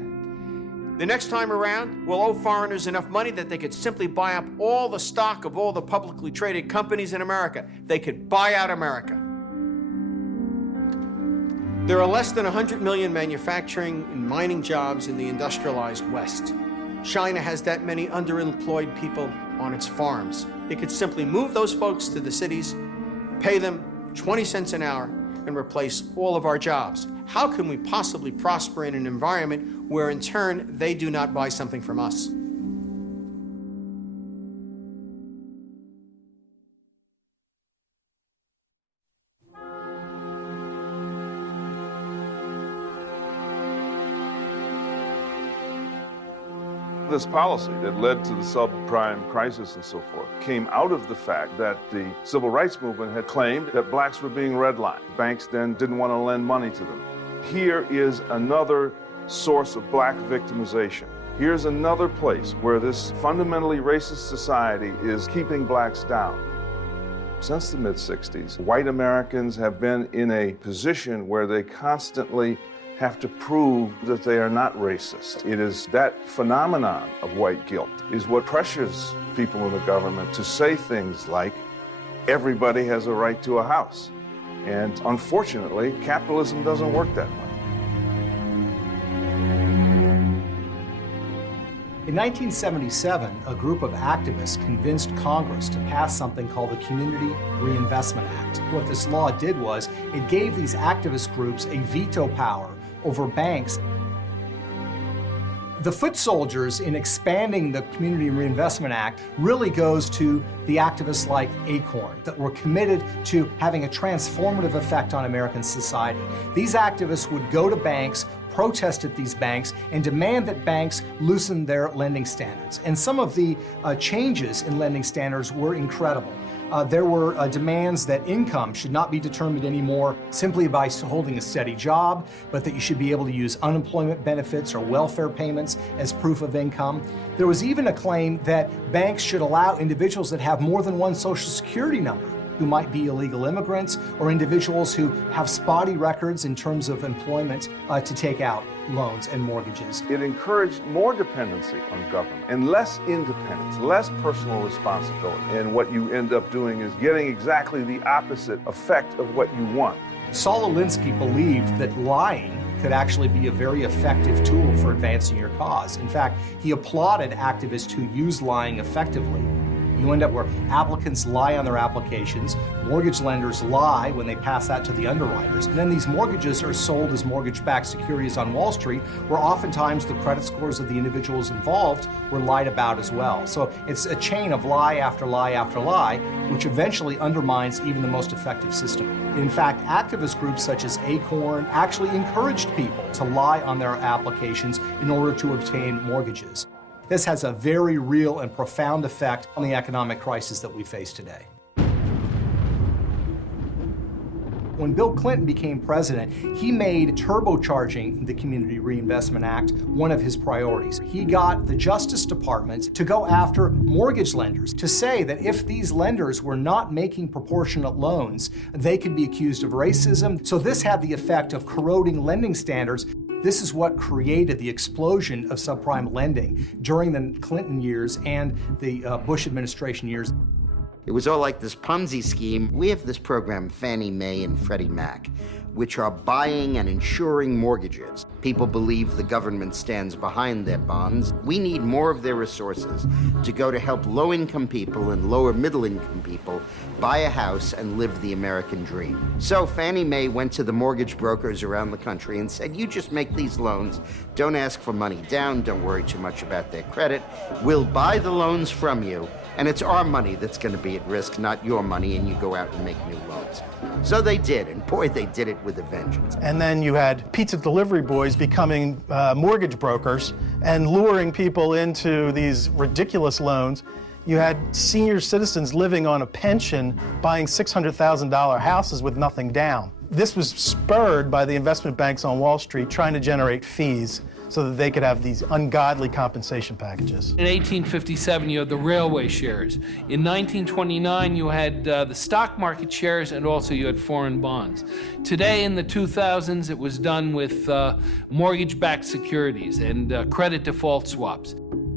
The next time around, we'll owe foreigners enough money that they could simply buy up all the stock of all the publicly traded companies in America. They could buy out America. There are less than 100 million manufacturing and mining jobs in the industrialized West. China has that many underemployed people on its farms. It could simply move those folks to the cities, pay them 20 cents an hour, and replace all of our jobs. How can we possibly prosper in an environment where in turn they do not buy something from us? This policy that led to the subprime crisis and so forth came out of the fact that the civil rights movement had claimed that blacks were being redlined. Banks then didn't want to lend money to them. Here is another source of black victimization. Here's another place where this fundamentally racist society is keeping blacks down. Since the mid-60s, white Americans have been in a position where they constantly have to prove that they are not racist. It is that phenomenon of white guilt is what pressures people in the government to say things like, everybody has a right to a house. And unfortunately, capitalism doesn't work that way. In 1977, a group of activists convinced Congress to pass something called the Community Reinvestment Act. What this law did was it gave these activist groups a veto power over banks. The foot soldiers in expanding the Community Reinvestment Act really goes to the activists like Acorn that were committed to having a transformative effect on American society. These activists would go to banks, protest at these banks, and demand that banks loosen their lending standards. And some of the changes in lending standards were incredible. There were demands that income should not be determined anymore simply by holding a steady job, but that you should be able to use unemployment benefits or welfare payments as proof of income. There was even a claim that banks should allow individuals that have more than one Social Security number, who might be illegal immigrants or individuals who have spotty records in terms of employment, to take out loans and mortgages. It encouraged more dependency on government and less independence, less personal responsibility. And what you end up doing is getting exactly the opposite effect of what you want. Saul Alinsky believed that lying could actually be a very effective tool for advancing your cause. In fact, he applauded activists who use lying effectively. You end up where applicants lie on their applications, mortgage lenders lie when they pass that to the underwriters, and then these mortgages are sold as mortgage-backed securities on Wall Street, where oftentimes the credit scores of the individuals involved were lied about as well. So it's a chain of lie after lie after lie, which eventually undermines even the most effective system. In fact, activist groups such as Acorn actually encouraged people to lie on their applications in order to obtain mortgages. This has a very real and profound effect on the economic crisis that we face today. When Bill Clinton became president, he made turbocharging the Community Reinvestment Act one of his priorities. He got the Justice Department to go after mortgage lenders, to say that if these lenders were not making proportionate loans, they could be accused of racism. So this had the effect of corroding lending standards. This is what created the explosion of subprime lending during the Clinton years and the Bush administration years. It was all like this Ponzi scheme. We have this program, Fannie Mae and Freddie Mac, which are buying and insuring mortgages. People believe the government stands behind their bonds. We need more of their resources to go to help low-income people and lower middle-income people buy a house and live the American dream. So Fannie Mae went to the mortgage brokers around the country and said, you just make these loans, don't ask for money down, don't worry too much about their credit. We'll buy the loans from you, and it's our money that's going to be at risk, not your money, and you go out and make new loans. So they did, and boy, they did it with a vengeance. And then you had pizza delivery boys becoming mortgage brokers and luring people into these ridiculous loans. You had senior citizens living on a pension buying $600,000 houses with nothing down. This was spurred by the investment banks on Wall Street trying to generate fees so that they could have these ungodly compensation packages. In 1857, you had the railway shares. In 1929, you had the stock market shares, and also you had foreign bonds. Today, in the 2000s, it was done with mortgage-backed securities and credit default swaps.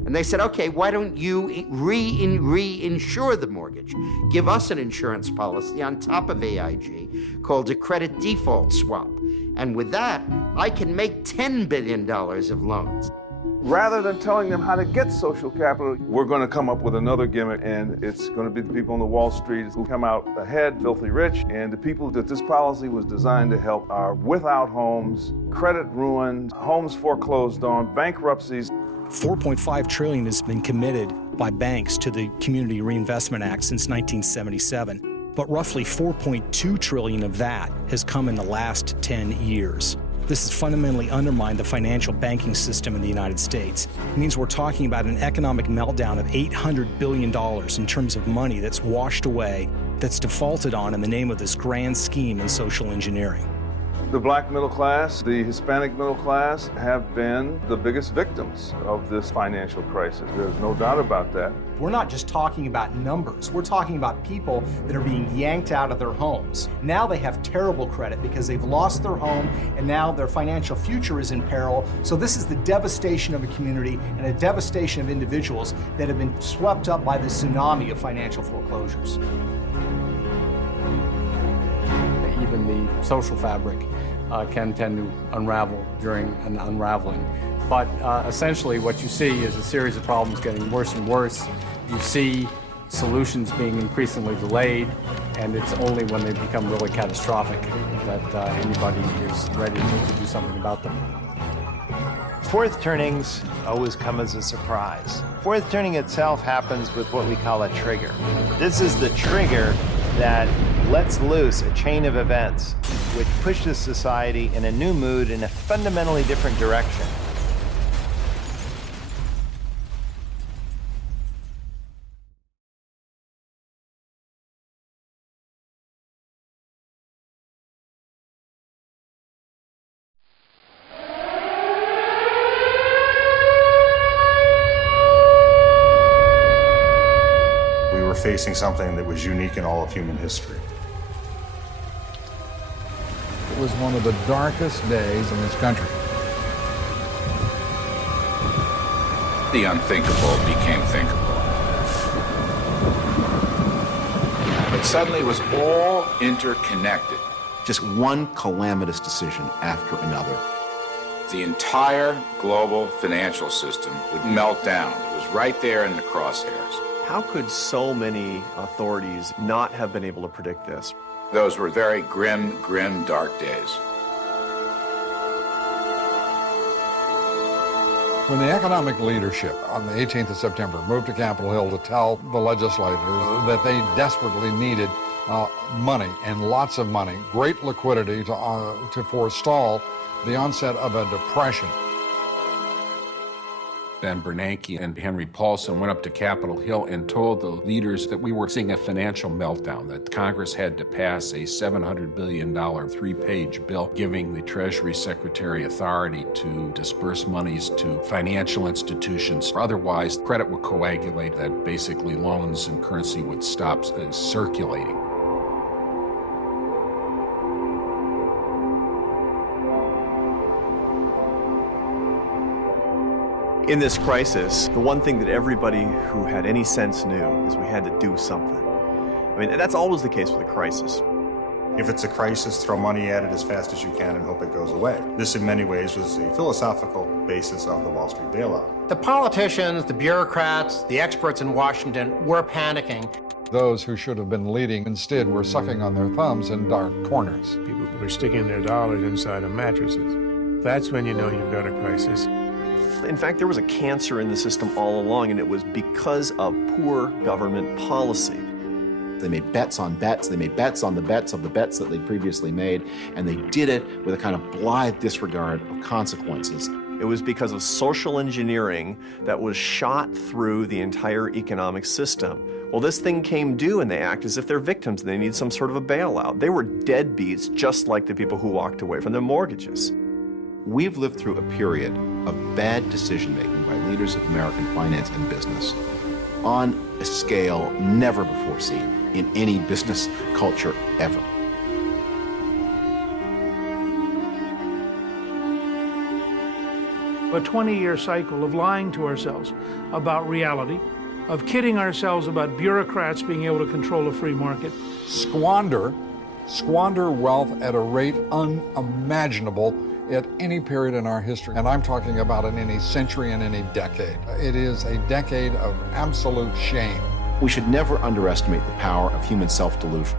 And they said, okay, why don't you reinsure the mortgage? Give us an insurance policy on top of AIG called a credit default swap. And with that, I can make $10 billion of loans. Rather than telling them how to get social capital, we're going to come up with another gimmick, and it's going to be the people on the Wall Street who come out ahead, filthy rich, and the people that this policy was designed to help are without homes, credit ruined, homes foreclosed on, bankruptcies. $4.5 trillion has been committed by banks to the Community Reinvestment Act since 1977. But roughly $4.2 trillion of that has come in the last 10 years. This has fundamentally undermined the financial banking system in the United States. It means we're talking about an economic meltdown of $800 billion in terms of money that's washed away, that's defaulted on in the name of this grand scheme in social engineering. The black middle class, the Hispanic middle class have been the biggest victims of this financial crisis. There's no doubt about that. We're not just talking about numbers. We're talking about people that are being yanked out of their homes. Now they have terrible credit because they've lost their home, and now their financial future is in peril. So this is the devastation of a community and a devastation of individuals that have been swept up by the tsunami of financial foreclosures. Even the social fabric can tend to unravel during an unraveling. But essentially what you see is a series of problems getting worse and worse. You see solutions being increasingly delayed, and it's only when they become really catastrophic that anybody is ready to do something about them. Fourth turnings always come as a surprise. Fourth turning itself happens with what we call a trigger. This is the trigger that lets loose a chain of events which pushes society in a new mood in a fundamentally different direction. We were facing something that was unique in all of human history. It was one of the darkest days in this country. The unthinkable became thinkable. It suddenly was all interconnected. Just one calamitous decision after another. The entire global financial system would melt down. It was right there in the crosshairs. How could so many authorities not have been able to predict this? Those were very grim, grim, dark days. When the economic leadership on the 18th of September moved to Capitol Hill to tell the legislators that they desperately needed money, and lots of money, great liquidity to forestall the onset of a depression. Ben Bernanke and Henry Paulson went up to Capitol Hill and told the leaders that we were seeing a financial meltdown, that Congress had to pass a $700 billion 3-page bill giving the Treasury Secretary authority to disperse monies to financial institutions. Otherwise, credit would coagulate, that basically loans and currency would stop circulating. In this crisis, the one thing that everybody who had any sense knew is we had to do something. I mean, that's always the case with a crisis. If it's a crisis, throw money at it as fast as you can and hope it goes away. This, in many ways, was the philosophical basis of the Wall Street bailout. The politicians, the bureaucrats, the experts in Washington were panicking. Those who should have been leading instead were sucking on their thumbs in dark corners. People were sticking their dollars inside of mattresses. That's when you know you've got a crisis. In fact, there was a cancer in the system all along, and it was because of poor government policy. They made bets on bets. They made bets on the bets of the bets that they'd previously made, and they did it with a kind of blithe disregard of consequences. It was because of social engineering that was shot through the entire economic system. Well, this thing came due, and they act as if they're victims and they need some sort of a bailout. They were deadbeats, just like the people who walked away from their mortgages. We've lived through a period of bad decision-making by leaders of American finance and business on a scale never before seen in any business culture ever. A 20-year cycle of lying to ourselves about reality, of kidding ourselves about bureaucrats being able to control a free market. Squander wealth at a rate unimaginable at any period in our history, and I'm talking about in any century and any decade. It is a decade of absolute shame. We should never underestimate the power of human self-delusion.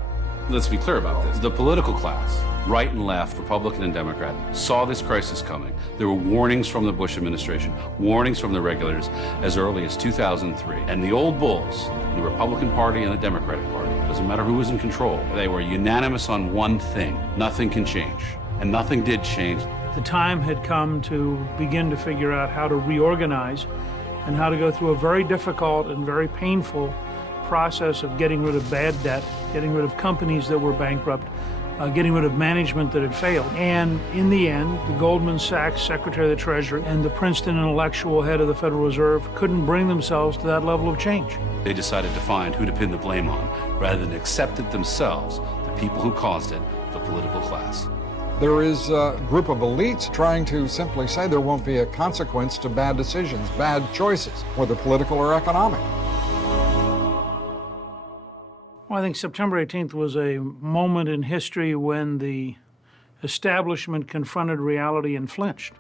Let's be clear about this. The political class, right and left, Republican and Democrat, saw this crisis coming. There were warnings from the Bush administration, warnings from the regulators as early as 2003. And the old bulls, the Republican Party and the Democratic Party, doesn't matter who was in control, they were unanimous on one thing: nothing can change. And nothing did change. The time had come to begin to figure out how to reorganize and how to go through a very difficult and very painful process of getting rid of bad debt, getting rid of companies that were bankrupt, getting rid of management that had failed. And in the end, the Goldman Sachs Secretary of the Treasury and the Princeton intellectual head of the Federal Reserve couldn't bring themselves to that level of change. They decided to find who to pin the blame on, rather than accept it themselves, the people who caused it, the political class. There is a group of elites trying to simply say there won't be a consequence to bad decisions, bad choices, whether political or economic. Well, I think September 18th was a moment in history when the establishment confronted reality and flinched.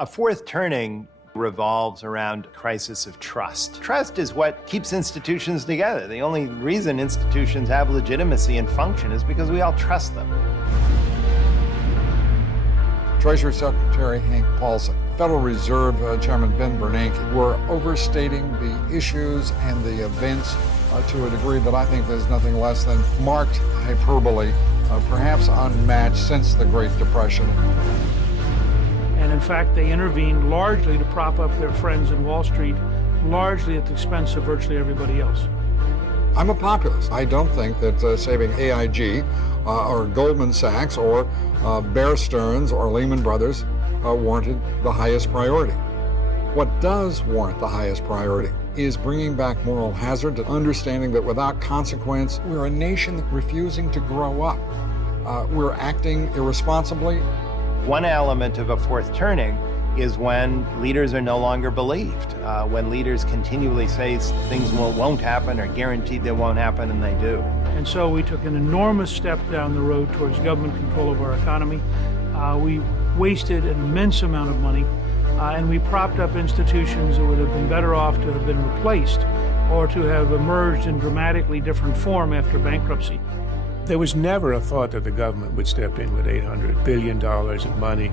A fourth turning revolves around a crisis of trust. Trust is what keeps institutions together. The only reason institutions have legitimacy and function is because we all trust them. Treasury Secretary Hank Paulson, Federal Reserve Chairman Ben Bernanke were overstating the issues and the events to a degree that I think there's nothing less than marked hyperbole, perhaps unmatched since the Great Depression. And in fact, they intervened largely to prop up their friends in Wall Street, largely at the expense of virtually everybody else. I'm a populist. I don't think that saving AIG or Goldman Sachs or Bear Stearns or Lehman Brothers warranted the highest priority. What does warrant the highest priority is bringing back moral hazard, to understanding that without consequence, we're a nation refusing to grow up. We're acting irresponsibly. One element of a fourth turning is when leaders are no longer believed, when leaders continually say things won't happen or guaranteed they won't happen, and they do. And so we took an enormous step down the road towards government control of our economy. We wasted an immense amount of money, and we propped up institutions that would have been better off to have been replaced or to have emerged in dramatically different form after bankruptcy. There was never a thought that the government would step in with $800 billion of money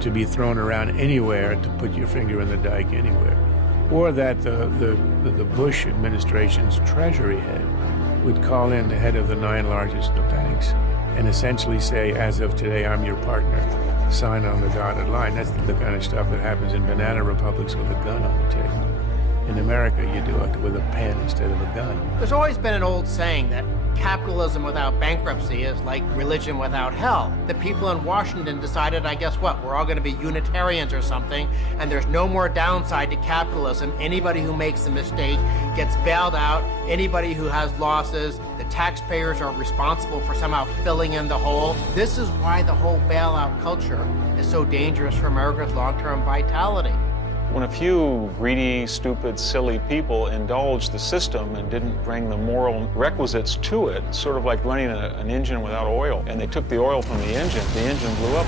to be thrown around anywhere to put your finger in the dike anywhere, or that the Bush administration's treasury head would call in the head of the 9 largest banks and essentially say, as of today, I'm your partner, sign on the dotted line. That's the kind of stuff that happens in banana republics with a gun on the table. In America, you do it with a pen instead of a gun. There's always been an old saying that capitalism without bankruptcy is like religion without hell. The people in Washington decided, I guess what, we're all going to be Unitarians or something, and there's no more downside to capitalism. Anybody who makes a mistake gets bailed out. Anybody who has losses, the taxpayers are responsible for somehow filling in the hole. This is why the whole bailout culture is so dangerous for America's long-term vitality. When a few greedy, stupid, silly people indulged the system and didn't bring the moral requisites to it, it's sort of like running an engine without oil, and they took the oil from the engine blew up.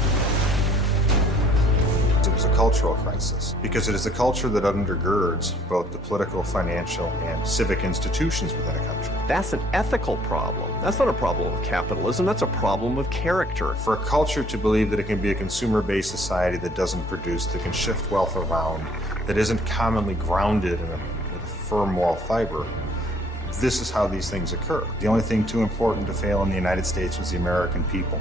It was a cultural crisis because it is the culture that undergirds both the political, financial, and civic institutions within a country. That's an ethical problem. That's not a problem of capitalism, that's a problem of character. For a culture to believe that it can be a consumer-based society that doesn't produce, that can shift wealth around, that isn't commonly grounded in a firm moral fiber, this is how these things occur. The only thing too important to fail in the United States was the American people,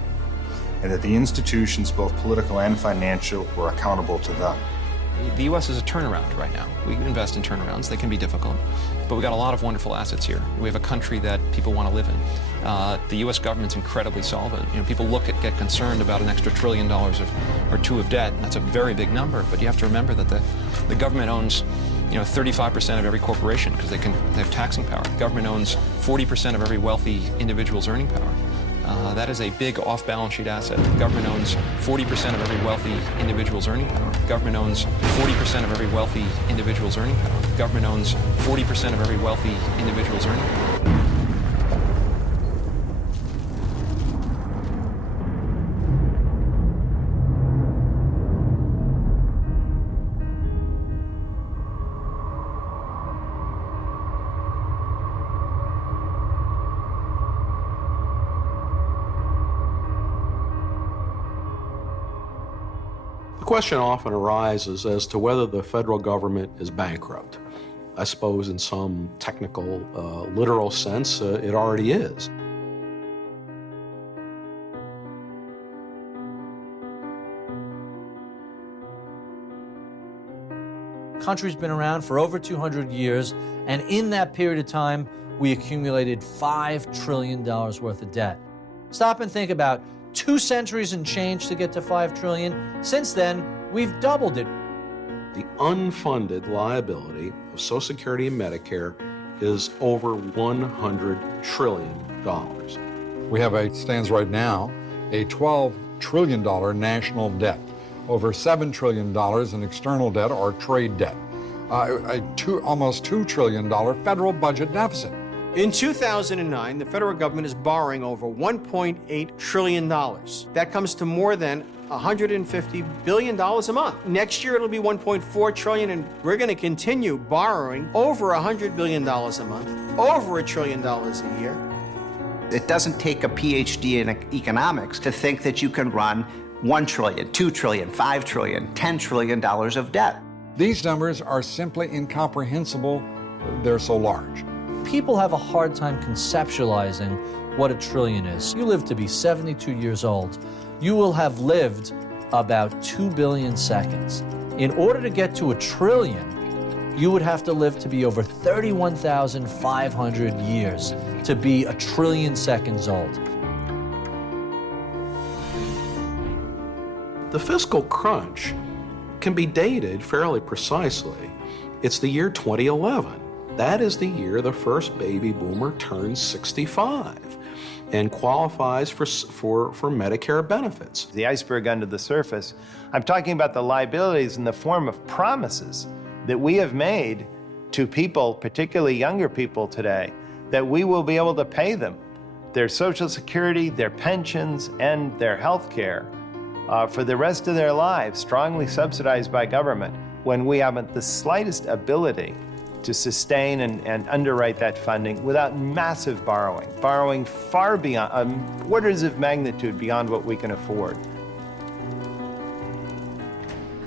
and that the institutions, both political and financial, were accountable to them. The U.S. is a turnaround right now. We invest in turnarounds. They can be difficult, but we've got a lot of wonderful assets here. We have a country that people want to live in. The U.S. government's incredibly solvent. People get concerned about an extra $1 trillion or two of debt, and that's a very big number, but you have to remember that the government owns 35% of every corporation because they have taxing power. The government owns 40% of every wealthy individual's earning power. That is a big off-balance sheet asset. The government owns 40% of every wealthy individual's earning power. The government owns 40% of every wealthy individual's earning power. The government owns 40% of every wealthy individual's earning power. The question often arises as to whether the federal government is bankrupt. I suppose in some technical, literal sense, it already is. Country's been around for over 200 years, and in that period of time, we accumulated $5 trillion worth of debt. Stop and think about 2 centuries and change to get to $5 trillion. Since then, we've doubled it. The unfunded liability of Social Security and Medicare is over $100 trillion. We have stands right now, a $12 trillion national debt, over $7 trillion in external debt or trade debt, almost $2 trillion federal budget deficit. In 2009, the federal government is borrowing over $1.8 trillion. That comes to more than $150 billion a month. Next year, it'll be $1.4 trillion, and we're going to continue borrowing over $100 billion a month, over $1 trillion a year. It doesn't take a PhD in economics to think that you can run $1 trillion, $2 trillion, $5 trillion, $10 trillion of debt. These numbers are simply incomprehensible. They're so large. People have a hard time conceptualizing what $1 trillion is. You live to be 72 years old. You will have lived about 2 billion seconds. In order to get to $1 trillion, you would have to live to be over 31,500 years to be 1 trillion seconds old. The fiscal crunch can be dated fairly precisely. It's the year 2011. That is the year the first baby boomer turns 65 and qualifies for Medicare benefits. The iceberg under the surface, I'm talking about the liabilities in the form of promises that we have made to people, particularly younger people today, that we will be able to pay them their Social Security, their pensions, and their health care for the rest of their lives, strongly subsidized by government, when we haven't the slightest ability to sustain and underwrite that funding without massive borrowing far beyond, orders of magnitude beyond what we can afford.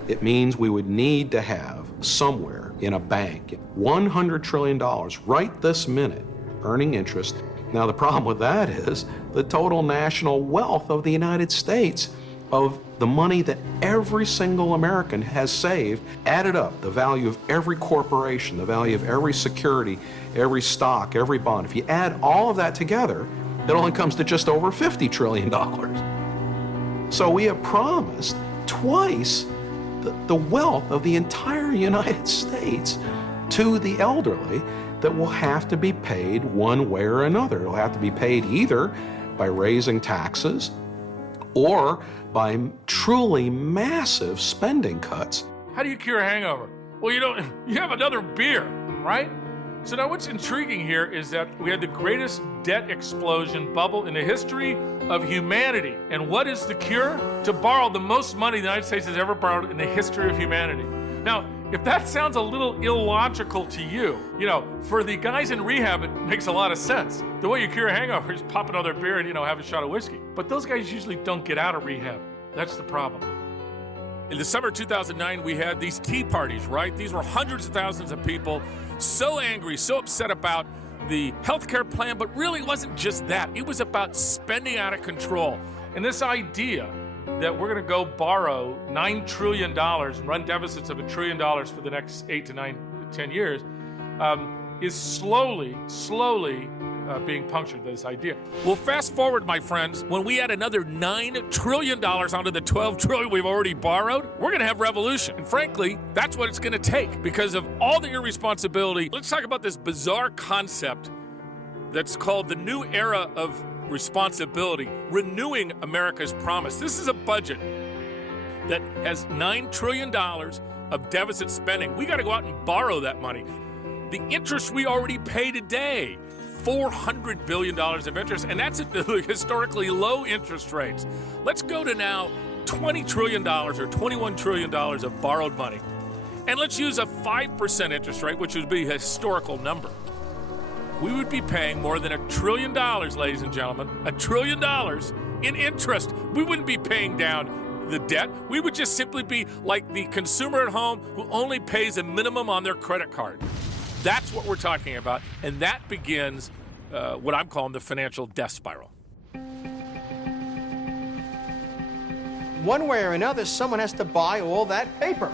It means we would need to have somewhere in a bank $100 trillion right this minute earning interest. Now the problem with that is the total national wealth of the United States, of the money that every single American has saved, added up, the value of every corporation, the value of every security, every stock, every bond. If you add all of that together, it only comes to just over $50 trillion. So we have promised twice the wealth of the entire United States to the elderly that will have to be paid one way or another. It'll have to be paid either by raising taxes or by truly massive spending cuts. How do you cure a hangover? Well, you have another beer, right? So now what's intriguing here is that we had the greatest debt explosion bubble in the history of humanity. And what is the cure? To borrow the most money the United States has ever borrowed in the history of humanity. Now, if that sounds a little illogical to you, for the guys in rehab, it makes a lot of sense. The way you cure a hangover is pop another beer and, have a shot of whiskey. But those guys usually don't get out of rehab. That's the problem. In the summer of 2009, we had these tea parties, right? These were hundreds of thousands of people so angry, so upset about the healthcare plan, but really it wasn't just that. It was about spending out of control. And this idea that we're going to go borrow $9 trillion and run deficits of $1 trillion for the next 8 to 10 years is slowly being punctured, this idea. Well, fast forward, my friends, when we add another $9 trillion onto the $12 trillion we've already borrowed, we're going to have revolution. And frankly, that's what it's going to take because of all the irresponsibility. Let's talk about this bizarre concept that's called the new era of responsibility, renewing America's promise. This is a budget that has $9 trillion of deficit spending. We got to go out and borrow that money. The interest we already pay today, $400 billion of interest, and that's at the historically low interest rates. Let's go to now $20 trillion or $21 trillion of borrowed money. And let's use a 5% interest rate, which would be a historical number. We would be paying more than $1 trillion, ladies and gentlemen, $1 trillion in interest. We wouldn't be paying down the debt. We would just simply be like the consumer at home who only pays a minimum on their credit card. That's what we're talking about, and that begins what I'm calling the financial death spiral. One way or another, someone has to buy all that paper.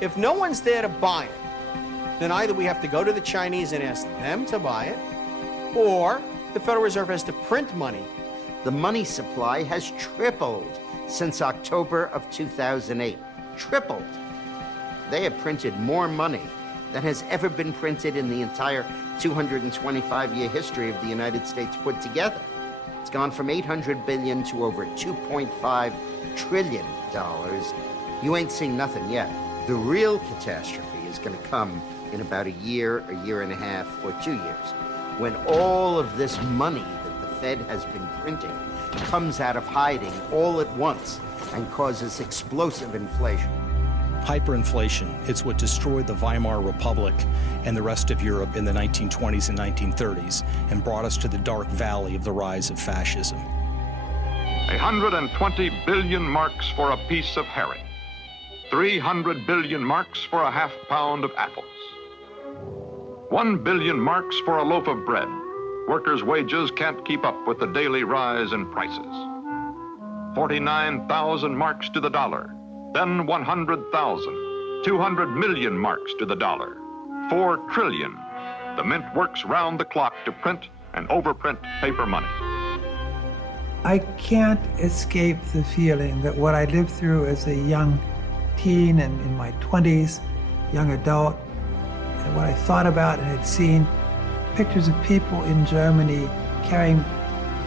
If no one's there to buy it, then either we have to go to the Chinese and ask them to buy it, or the Federal Reserve has to print money. The money supply has tripled since October of 2008. Tripled. They have printed more money than has ever been printed in the entire 225-year history of the United States put together. It's gone from $800 billion to over $2.5 trillion. You ain't seen nothing yet. The real catastrophe is going to come in about a year and a half, or 2 years, when all of this money that the Fed has been printing comes out of hiding all at once and causes explosive inflation. Hyperinflation, it's what destroyed the Weimar Republic and the rest of Europe in the 1920s and 1930s and brought us to the dark valley of the rise of fascism. 120 billion marks for a piece of herring. 300 billion marks for a half pound of apples. 1 billion marks for a loaf of bread. Workers' wages can't keep up with the daily rise in prices. 49,000 marks to the dollar. Then 100,000. 200 million marks to the dollar. 4 trillion. The mint works round the clock to print and overprint paper money. I can't escape the feeling that what I lived through as a young teen and in my 20s, young adult, what I thought about and had seen pictures of people in Germany carrying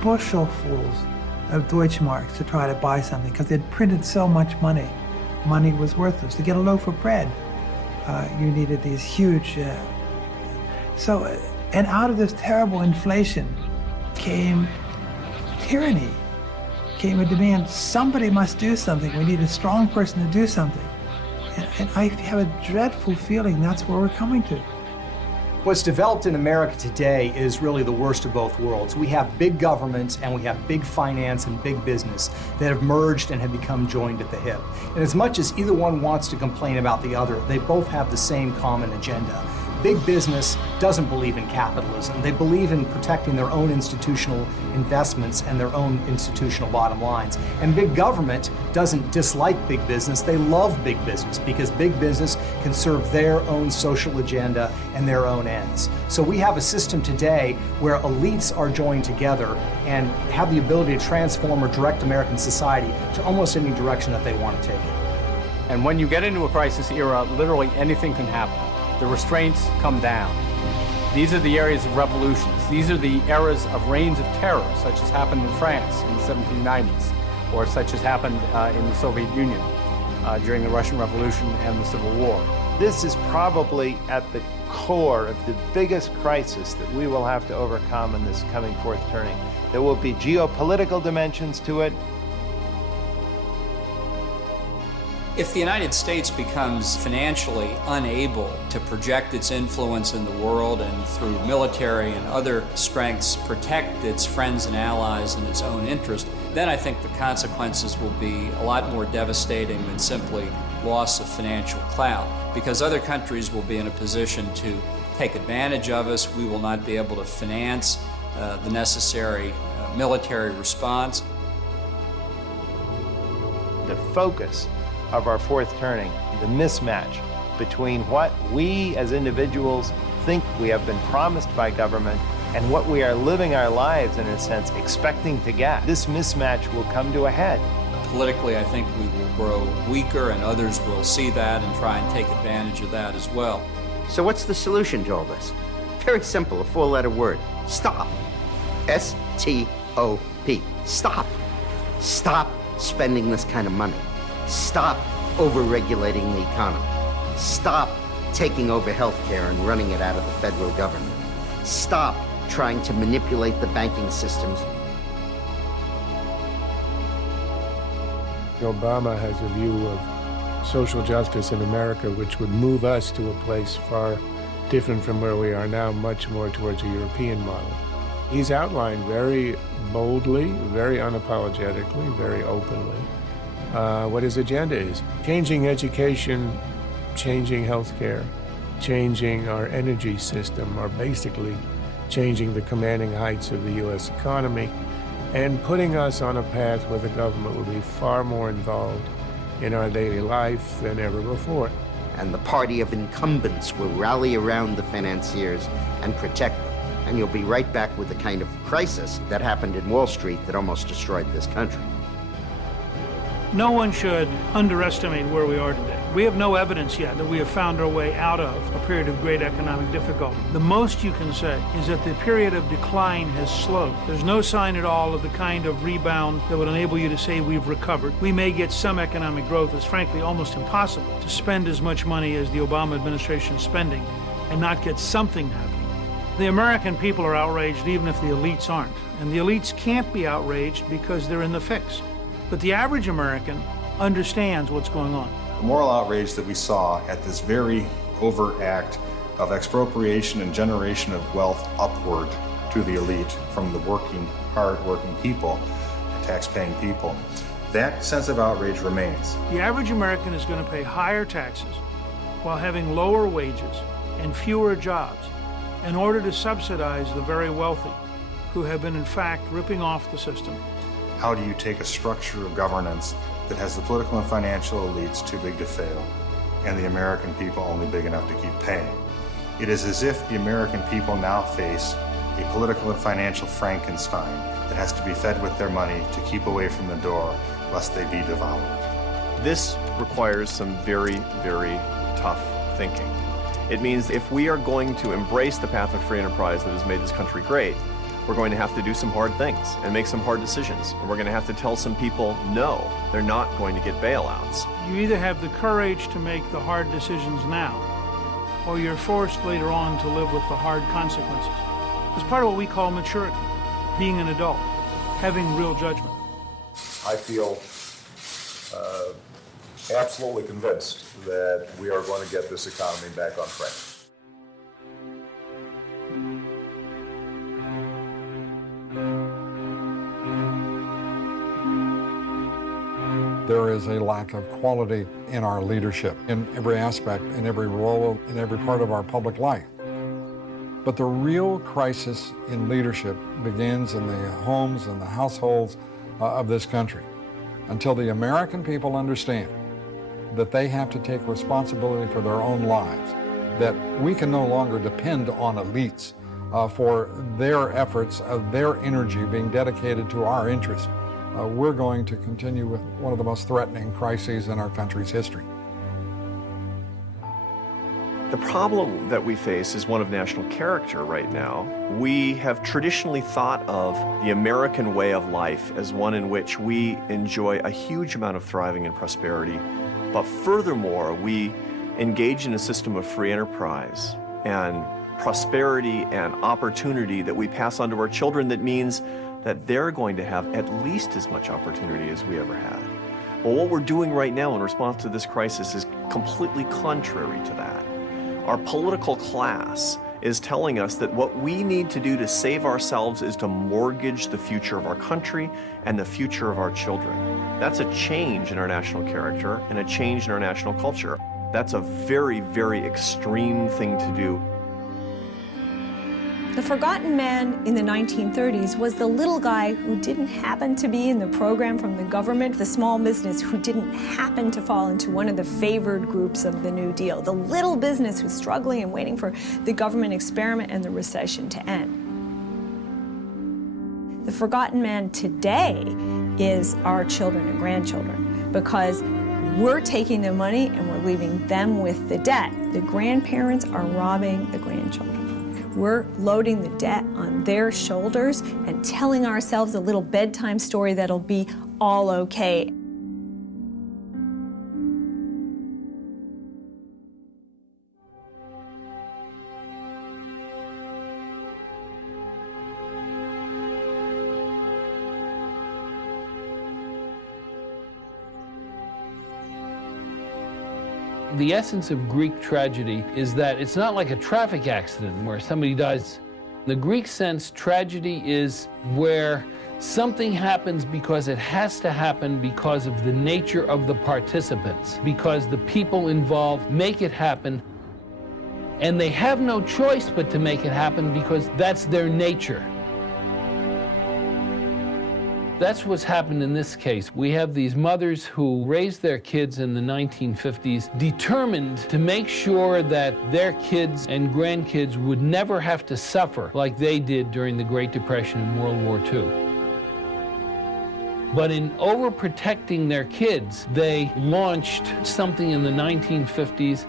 bushelfuls of Deutschmarks to try to buy something because they'd printed so much money. Money was worthless. To get a loaf of bread, you needed these huge... and out of this terrible inflation came tyranny, came a demand, somebody must do something. We need a strong person to do something. And I have a dreadful feeling that's where we're coming to. What's developed in America today is really the worst of both worlds. We have big government and we have big finance and big business that have merged and have become joined at the hip. And as much as either one wants to complain about the other, they both have the same common agenda. Big business doesn't believe in capitalism. They believe in protecting their own institutional investments and their own institutional bottom lines. And big government doesn't dislike big business. They love big business because big business can serve their own social agenda and their own ends. So we have a system today where elites are joined together and have the ability to transform or direct American society to almost any direction that they want to take it. And when you get into a crisis era, literally anything can happen. The restraints come down. These are the areas of revolutions. These are the eras of reigns of terror, such as happened in France in the 1790s, or such as happened in the Soviet Union during the Russian Revolution and the Civil War. This is probably at the core of the biggest crisis that we will have to overcome in this coming fourth turning. There will be geopolitical dimensions to it. If the United States becomes financially unable to project its influence in the world and through military and other strengths protect its friends and allies in its own interest, then I think the consequences will be a lot more devastating than simply loss of financial clout, because other countries will be in a position to take advantage of us. We will not be able to finance the necessary military response. The focus of our fourth turning, the mismatch between what we as individuals think we have been promised by government and what we are living our lives, in a sense, expecting to get. This mismatch will come to a head. Politically, I think we will grow weaker, and others will see that and try and take advantage of that as well. So what's the solution to all this? Very simple, a four-letter word. Stop. S-T-O-P. Stop. Stop spending this kind of money. Stop over-regulating the economy. Stop taking over healthcare and running it out of the federal government. Stop trying to manipulate the banking systems. Obama has a view of social justice in America which would move us to a place far different from where we are now, much more towards a European model. He's outlined very boldly, very unapologetically, very openly what his agenda is. Changing education, changing healthcare, changing our energy system, or basically changing the commanding heights of the U.S. economy, and putting us on a path where the government will be far more involved in our daily life than ever before. And the party of incumbents will rally around the financiers and protect them. And you'll be right back with the kind of crisis that happened in Wall Street that almost destroyed this country. No one should underestimate where we are today. We have no evidence yet that we have found our way out of a period of great economic difficulty. The most you can say is that the period of decline has slowed. There's no sign at all of the kind of rebound that would enable you to say we've recovered. We may get some economic growth. It's frankly almost impossible to spend as much money as the Obama administration is spending and not get something happening. The American people are outraged even if the elites aren't. And the elites can't be outraged because they're in the fix. But the average American understands what's going on. The moral outrage that we saw at this very overt act of expropriation and generation of wealth upward to the elite from the working, hard-working people, tax-paying people, that sense of outrage remains. The average American is going to pay higher taxes while having lower wages and fewer jobs in order to subsidize the very wealthy who have been, in fact, ripping off the system. How do you take a structure of governance that has the political and financial elites too big to fail, and the American people only big enough to keep paying? It is as if the American people now face a political and financial Frankenstein that has to be fed with their money to keep away from the door, lest they be devoured. This requires some very, very tough thinking. It means if we are going to embrace the path of free enterprise that has made this country great, we're going to have to do some hard things and make some hard decisions. And we're going to have to tell some people, no, they're not going to get bailouts. You either have the courage to make the hard decisions now, or you're forced later on to live with the hard consequences. It's part of what we call maturity, being an adult, having real judgment. I feel absolutely convinced that we are going to get this economy back on track. There is a lack of quality in our leadership, in every aspect, in every role, in every part of our public life. But the real crisis in leadership begins in the homes and the households of this country. Until the American people understand that they have to take responsibility for their own lives, that we can no longer depend on elites for their efforts, their energy being dedicated to our interests, we're going to continue with one of the most threatening crises in our country's history. The problem that we face is one of national character right now. We have traditionally thought of the American way of life as one in which we enjoy a huge amount of thriving and prosperity, but furthermore, we engage in a system of free enterprise and prosperity and opportunity that we pass on to our children that means that they're going to have at least as much opportunity as we ever had. Well, what we're doing right now in response to this crisis is completely contrary to that. Our political class is telling us that what we need to do to save ourselves is to mortgage the future of our country and the future of our children. That's a change in our national character and a change in our national culture. That's a very, very extreme thing to do. The forgotten man in the 1930s was the little guy who didn't happen to be in the program from the government, the small business who didn't happen to fall into one of the favored groups of the New Deal, the little business who's struggling and waiting for the government experiment and the recession to end. The forgotten man today is our children and grandchildren, because we're taking the money and we're leaving them with the debt. The grandparents are robbing the grandchildren. We're loading the debt on their shoulders and telling ourselves a little bedtime story that'll be all okay. The essence of Greek tragedy is that it's not like a traffic accident where somebody dies. In the Greek sense, tragedy is where something happens because it has to happen because of the nature of the participants, because the people involved make it happen, and they have no choice but to make it happen because that's their nature. That's what's happened in this case. We have these mothers who raised their kids in the 1950s, determined to make sure that their kids and grandkids would never have to suffer like they did during the Great Depression and World War II. But in overprotecting their kids, they launched something in the 1950s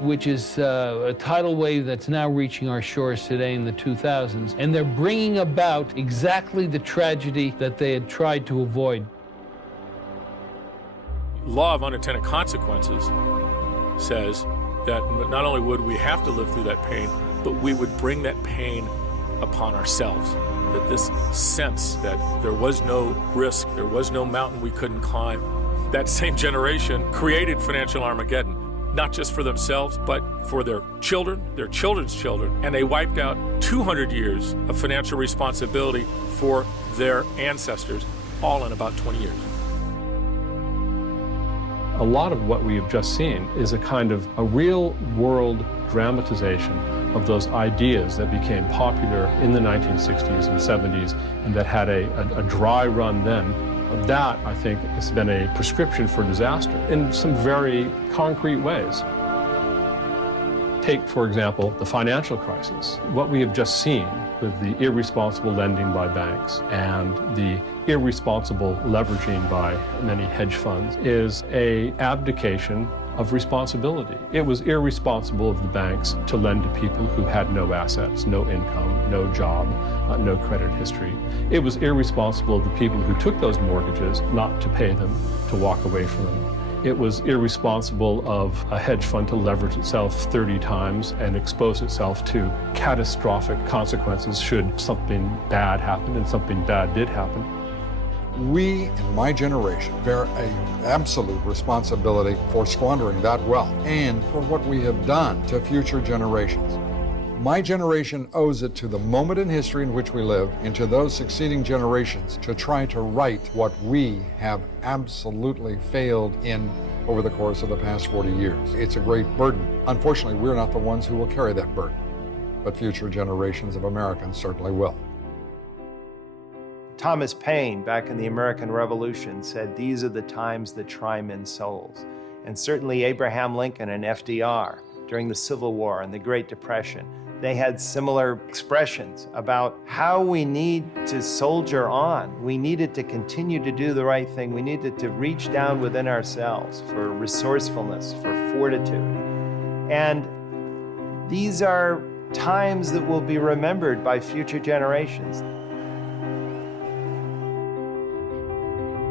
which is a tidal wave that's now reaching our shores today in the 2000s. And they're bringing about exactly the tragedy that they had tried to avoid. Law of unintended consequences says that not only would we have to live through that pain, but we would bring that pain upon ourselves. That this sense that there was no risk, there was no mountain we couldn't climb, that same generation created financial Armageddon. Not just for themselves, but for their children, their children's children. And they wiped out 200 years of financial responsibility for their ancestors, all in about 20 years. A lot of what we have just seen is a kind of a real-world dramatization of those ideas that became popular in the 1960s and 70s and that had a dry run then. That, I think, has been a prescription for disaster in some very concrete ways. Take, for example, the financial crisis. What we have just seen with the irresponsible lending by banks and the irresponsible leveraging by many hedge funds is an abdication of responsibility. It was irresponsible of the banks to lend to people who had no assets, no income, no job, no credit history. It was irresponsible of the people who took those mortgages not to pay them, to walk away from them. It was irresponsible of a hedge fund to leverage itself 30 times and expose itself to catastrophic consequences should something bad happen, and something bad did happen. We, in my generation, bear an absolute responsibility for squandering that wealth and for what we have done to future generations. My generation owes it to the moment in history in which we live and to those succeeding generations to try to right what we have absolutely failed in over the course of the past 40 years. It's a great burden. Unfortunately, we're not the ones who will carry that burden, but future generations of Americans certainly will. Thomas Paine, back in the American Revolution, said, "These are the times that try men's souls." And certainly Abraham Lincoln and FDR, during the Civil War and the Great Depression, they had similar expressions about how we need to soldier on. We needed to continue to do the right thing. We needed to reach down within ourselves for resourcefulness, for fortitude. And these are times that will be remembered by future generations.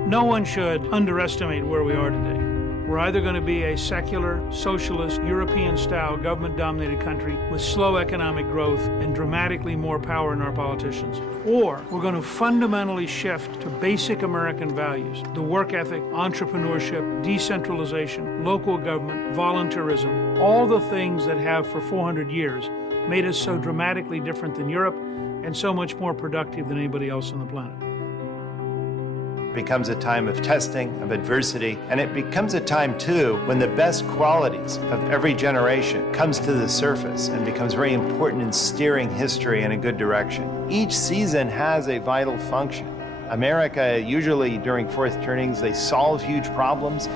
No one should underestimate where we are today. We're either going to be a secular, socialist, European-style, government-dominated country with slow economic growth and dramatically more power in our politicians, or we're going to fundamentally shift to basic American values: the work ethic, entrepreneurship, decentralization, local government, volunteerism, all the things that have for 400 years made us so dramatically different than Europe and so much more productive than anybody else on the planet. It becomes a time of testing, of adversity, and it becomes a time, too, when the best qualities of every generation comes to the surface and becomes very important in steering history in a good direction. Each season has a vital function. America, usually during fourth turnings, they solve huge problems,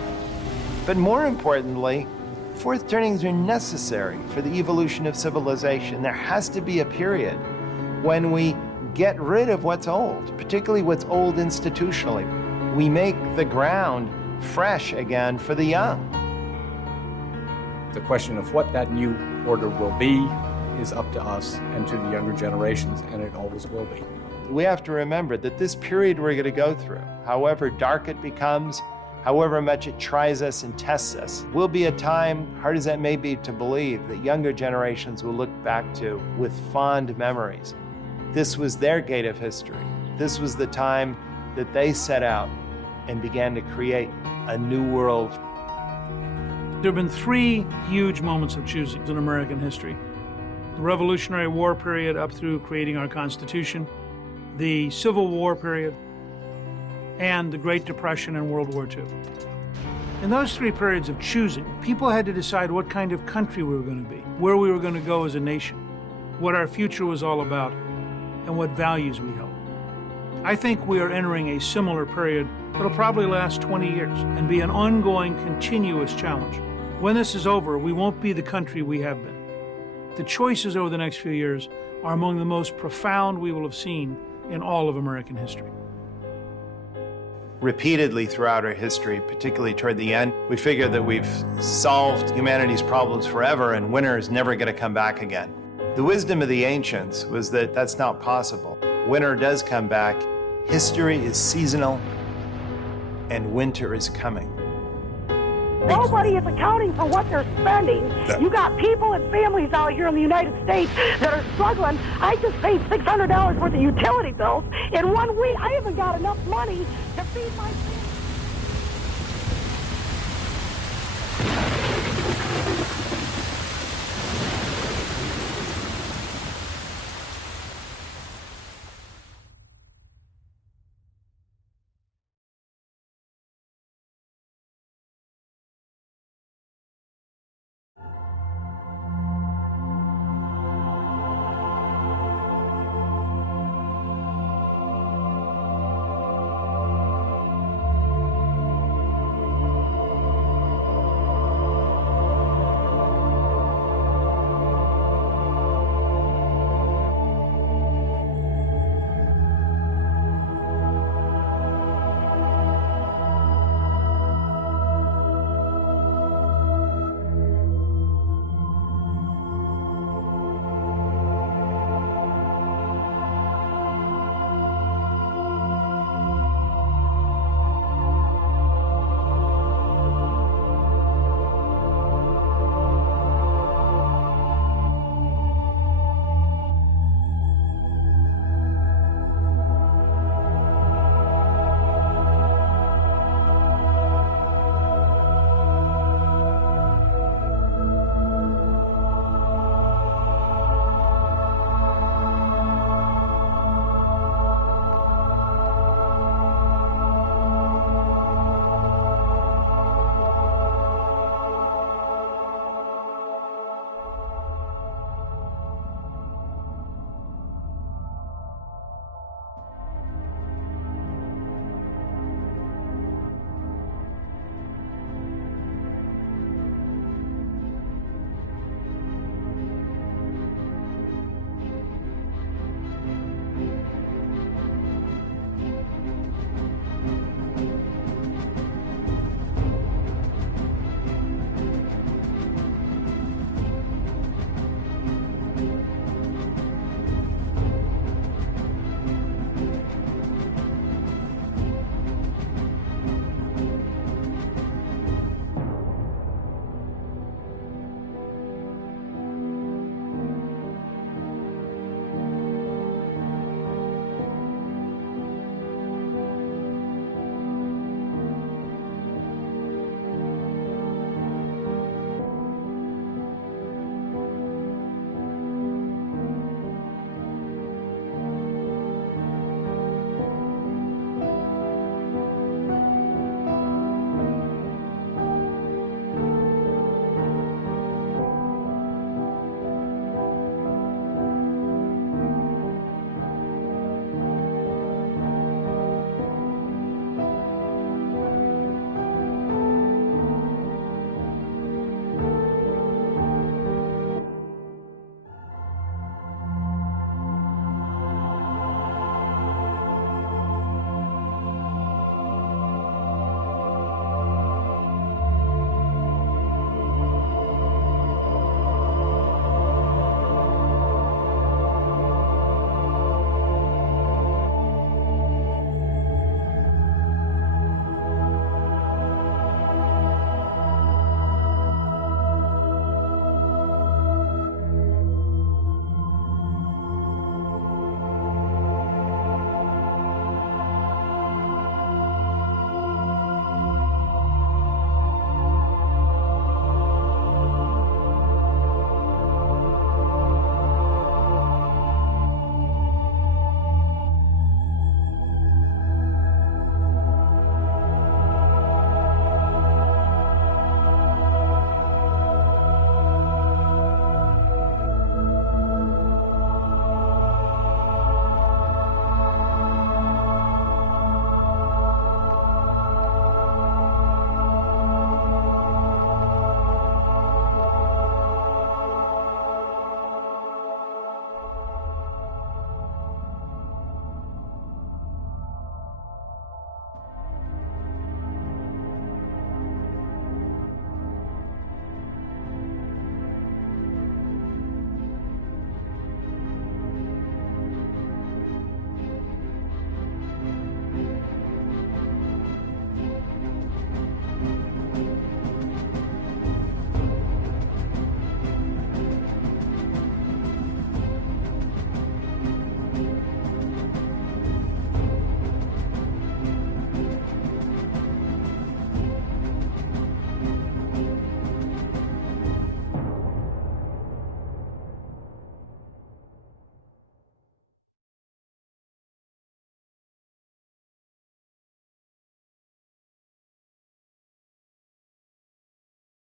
but more importantly, fourth turnings are necessary for the evolution of civilization. There has to be a period when we get rid of what's old, particularly what's old institutionally. We make the ground fresh again for the young. The question of what that new order will be is up to us and to the younger generations, and it always will be. We have to remember that this period we're going to go through, however dark it becomes, however much it tries us and tests us, will be a time, hard as that may be to believe, that younger generations will look back to with fond memories. This was their gate of history. This was the time that they set out and began to create a new world. There have been three huge moments of choosing in American history: the Revolutionary War period up through creating our Constitution, the Civil War period, and the Great Depression and World War II. In those three periods of choosing, people had to decide what kind of country we were going to be, where we were going to go as a nation, what our future was all about, and what values we held. I think we are entering a similar period that'll probably last 20 years and be an ongoing, continuous challenge. When this is over, we won't be the country we have been. The choices over the next few years are among the most profound we will have seen in all of American history. Repeatedly throughout our history, particularly toward the end, we figure that we've solved humanity's problems forever and winter is never going to come back again. The wisdom of the ancients was that that's not possible. Winter does come back. History is seasonal, and winter is coming. Nobody is accounting for what they're spending. You got people and families out here in the United States that are struggling. I just paid $600 worth of utility bills in 1 week. I haven't got enough money to feed my family.